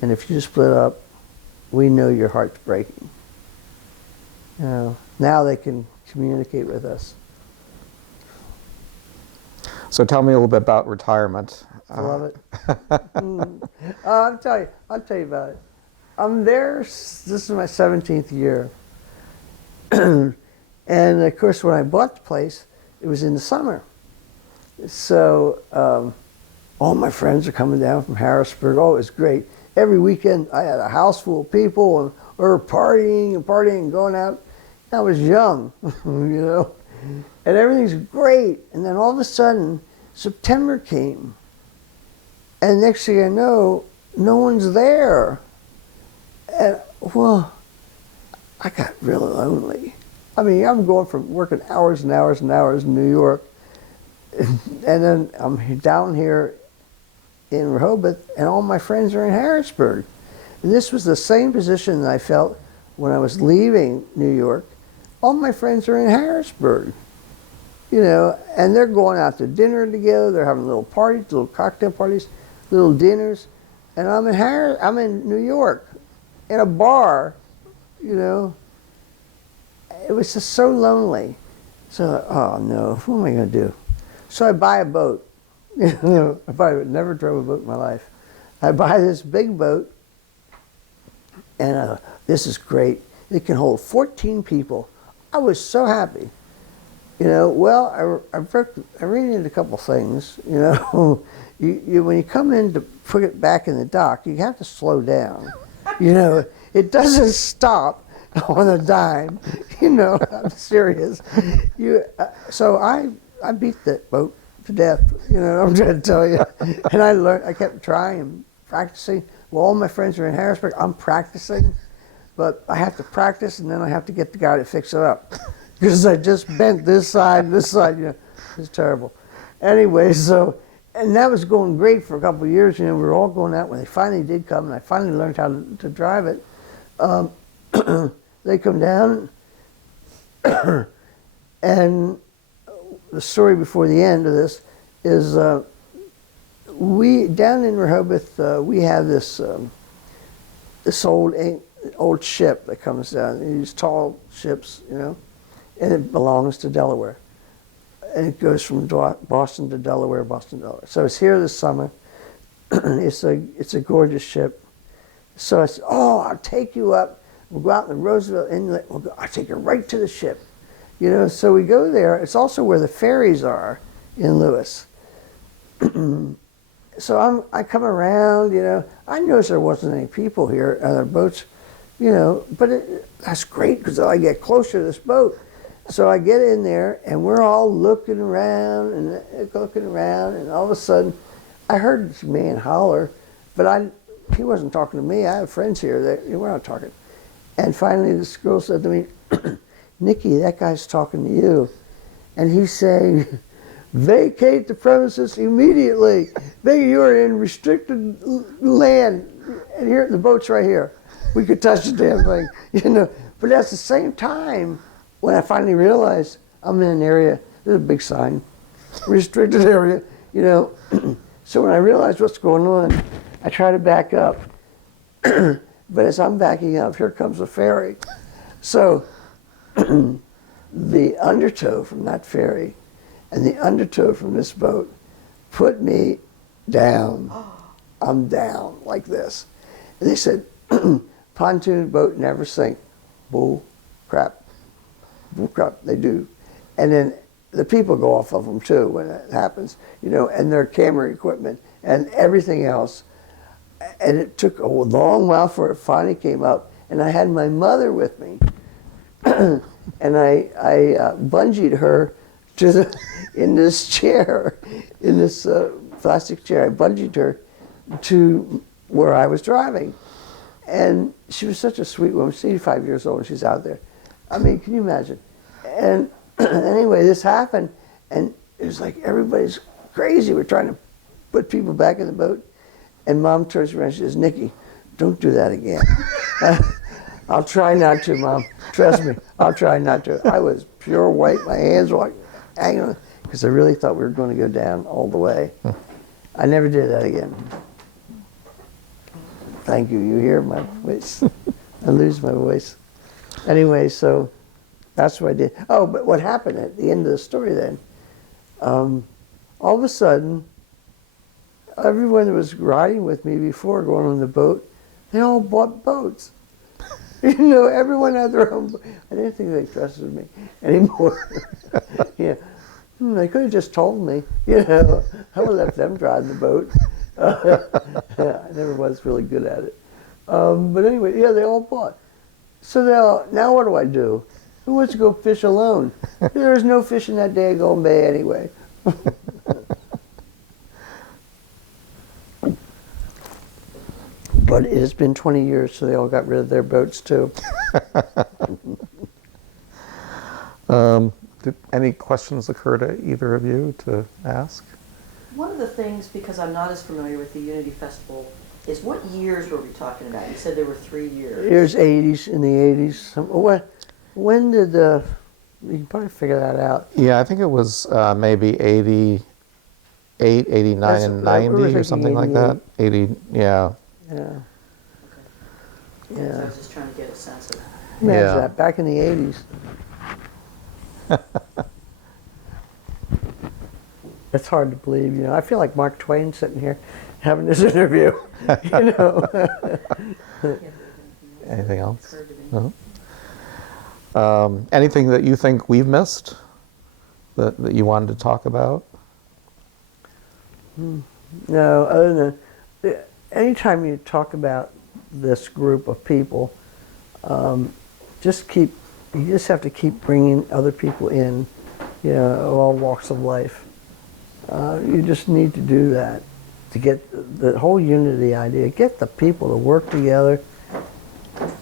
And if you split up, we know your heart's breaking. Now they can communicate with us. So tell me a little bit about retirement. I love it. I'll tell you about it. I'm there, this is my 17th year. And of course, when I bought the place, it was in the summer. So all my friends are coming down from Harrisburg. Oh, it was great. Every weekend, I had a house full of people, and we were partying and going out. I was young, and everything's great. And then all of a sudden, September came. And next thing I know, no one's there. And, well, I got really lonely. I mean, I'm going from working hours and hours and hours in New York, and then I'm down here in Rehoboth, and all my friends are in Harrisburg. And this was the same position that I felt when I was leaving New York. All my friends are in Harrisburg, and they're going out to dinner together. They're having little parties, little cocktail parties, little dinners, and I'm in New York, in a bar, It was just so lonely. So, oh no, what am I going to do? So I buy a boat. I probably never drove a boat in my life. I buy this big boat, and this is great. It can hold 14 people. I was so happy. Well, I ran into a couple things. When you come in to put it back in the dock, you have to slow down. It doesn't stop on a dime. I'm serious. So I beat that boat to death. I'm trying to tell you. And I kept trying and practicing. Well, all my friends are in Harrisburg. I'm practicing, but I have to practice, and then I have to get the guy to fix it up because I just bent this side and this side. It's terrible. Anyway, and that was going great for a couple of years. We were all going out. When they finally did come, and I finally learned how to drive it. They come down, and the story before the end of this is we down in Rehoboth we have this old ship that comes down. These tall ships, and it belongs to Delaware, and it goes from Boston to Delaware, Boston to Delaware. So it's here this summer. It's a gorgeous ship. So I said, "Oh, I'll take you up. We'll go out in the Roosevelt Inlet. I'll take you right to the ship." So we go there. It's also where the ferries are in Lewis. So I come around, I noticed there wasn't any people here, other boats, but that's great because I get closer to this boat. So I get in there, and we're all looking around, and all of a sudden, I heard this man holler, but he wasn't talking to me. I have friends here that we're not talking. And finally, this girl said to me, "Nikki, that guy's talking to you." And he's saying, "Vacate the premises immediately. You are in restricted land. And here, the boat's right here. We could touch the damn thing." But at the same time, when I finally realized I'm in an area, there's a big sign, restricted area, So when I realized what's going on, I try to back up. But as I'm backing up, here comes a ferry. So the undertow from that ferry and the undertow from this boat put me down. I'm down like this. And they said, "Pontoon boat never sink." Bull crap. Bull crap, they do. And then the people go off of them too when that happens, you know, and their camera equipment and everything else. And it took a long while before it finally came up, and I had my mother with me, and I bungeed her to in this chair, in this plastic chair. I bungeed her to where I was driving, and she was such a sweet woman. She's 85 years old, and she's out there. I mean, can you imagine? And anyway, this happened, and it was like everybody's crazy. We're trying to put people back in the boat. And Mom turns around and she says, Nikki, don't do that again. I'll try not to, Mom. Trust me, I'll try not to. I was pure white. My hands were hanging on, because I really thought we were going to go down all the way. I never did that again. Thank you. You hear my voice. I lose my voice. Anyway, so that's what I did. Oh, but what happened at the end of the story then, all of a sudden, everyone that was riding with me before going on the boat, they all bought boats. You know, everyone had their own boat. I didn't think they trusted me anymore. Yeah, they could have just told me. You know, I would have let them drive the boat. I never was really good at it. But anyway, yeah, they all bought. So now what do? Who wants to go fish alone? There was no fishing that day at Golden Bay anyway. But it has been 20 years, so they all got rid of their boats too. Did any questions occur to either of you to ask? One of the things, because I'm not as familiar with the Unity Festival, is what years were we talking about? You said there were 3 years. It was 80s, in the 80s. When did you can probably figure that out. Yeah, I think it was maybe 88, 89, and 90 or something like that. 80, yeah. Yeah. Okay. Yeah. So I was just trying to get a sense of Imagine Yeah. that, back in the 80s. It's hard to believe, you know. I feel like Mark Twain sitting here having this interview, you know. Anything else? occurred to me. No? Anything that you think we've missed that you wanted to talk about? No, other than anytime you talk about this group of people, you just have to keep bringing other people in, you know, of all walks of life. You just need to do that to get the whole unity idea. Get the people to work together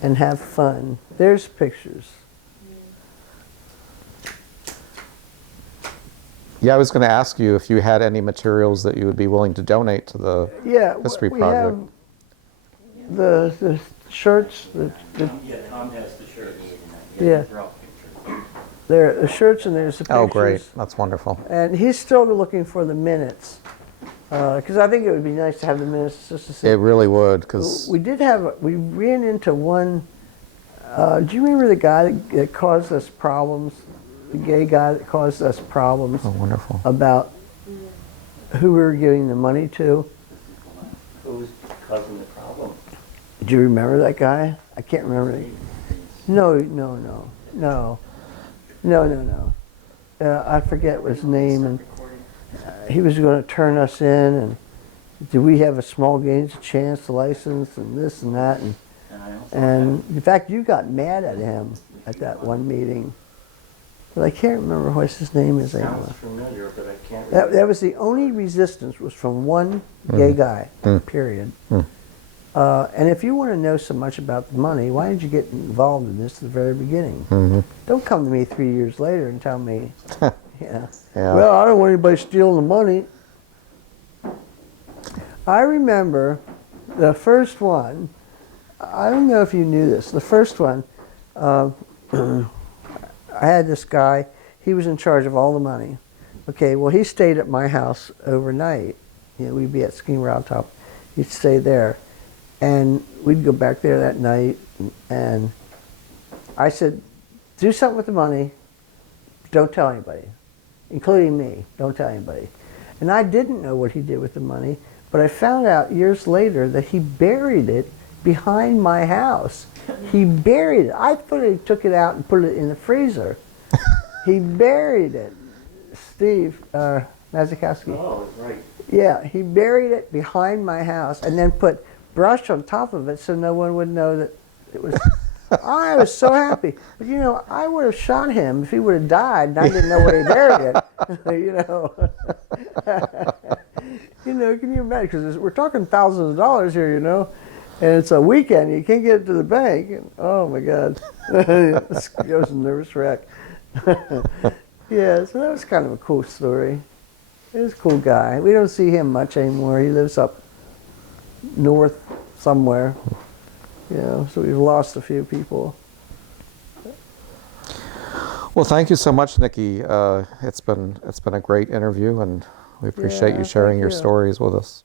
and have fun. There's pictures. Yeah, I was going to ask you if you had any materials that you would be willing to donate to the history we project. have the shirts. Yeah, Tom has the shirts. Yeah. They're all pictures. There are the shirts and there's the pictures. Oh, great. That's wonderful. And he's still looking for the minutes, because I think it would be nice to have the minutes just to see. It really would, because We ran into one. Do you remember the guy that caused us problems? The gay guy that caused us problems oh, wonderful. about who we were giving the money to. Who's causing the problem? Do you remember that guy? I can't remember. No. I forget his name, and he was going to turn us in, and do we have a small gains chance to license, and this and that, and in fact, you got mad at him at that one meeting, but I can't remember what his name is anymore. Sounds familiar, but I can't remember. That was the only resistance was from one gay guy. Period. And if you want to know so much about the money, why did you get involved in this at the very beginning? Don't come to me 3 years later and tell me, yeah. Well, I don't want anybody stealing the money. I remember the first one, I don't know if you knew this, the first one, I had this guy, he was in charge of all the money. Okay, well, he stayed at my house overnight. You know, we'd be at Ski Round Top. He'd stay there. And we'd go back there that night, and I said, do something with the money, don't tell anybody, including me, don't tell anybody. And I didn't know what he did with the money, but I found out years later that he buried it behind my house. He buried it. I thought he took it out and put it in the freezer. He buried it. Steve Mazikowski. Oh, right. Yeah, he buried it behind my house and then put brush on top of it so no one would know that it was. I was so happy. But, you know, I would have shot him if he would have died and I didn't know where he buried it. You know. You know, can you imagine? Because we're talking thousands of dollars here, you know. And it's a weekend. You can't get it to the bank. And, oh, my God. It was a nervous wreck. Yeah, so that was kind of a cool story. He was a cool guy. We don't see him much anymore. He lives up north somewhere. You know, so we've lost a few people. Well, thank you so much, Nikki. It's been a great interview, and we appreciate Yeah, you sharing thank your you. stories with us.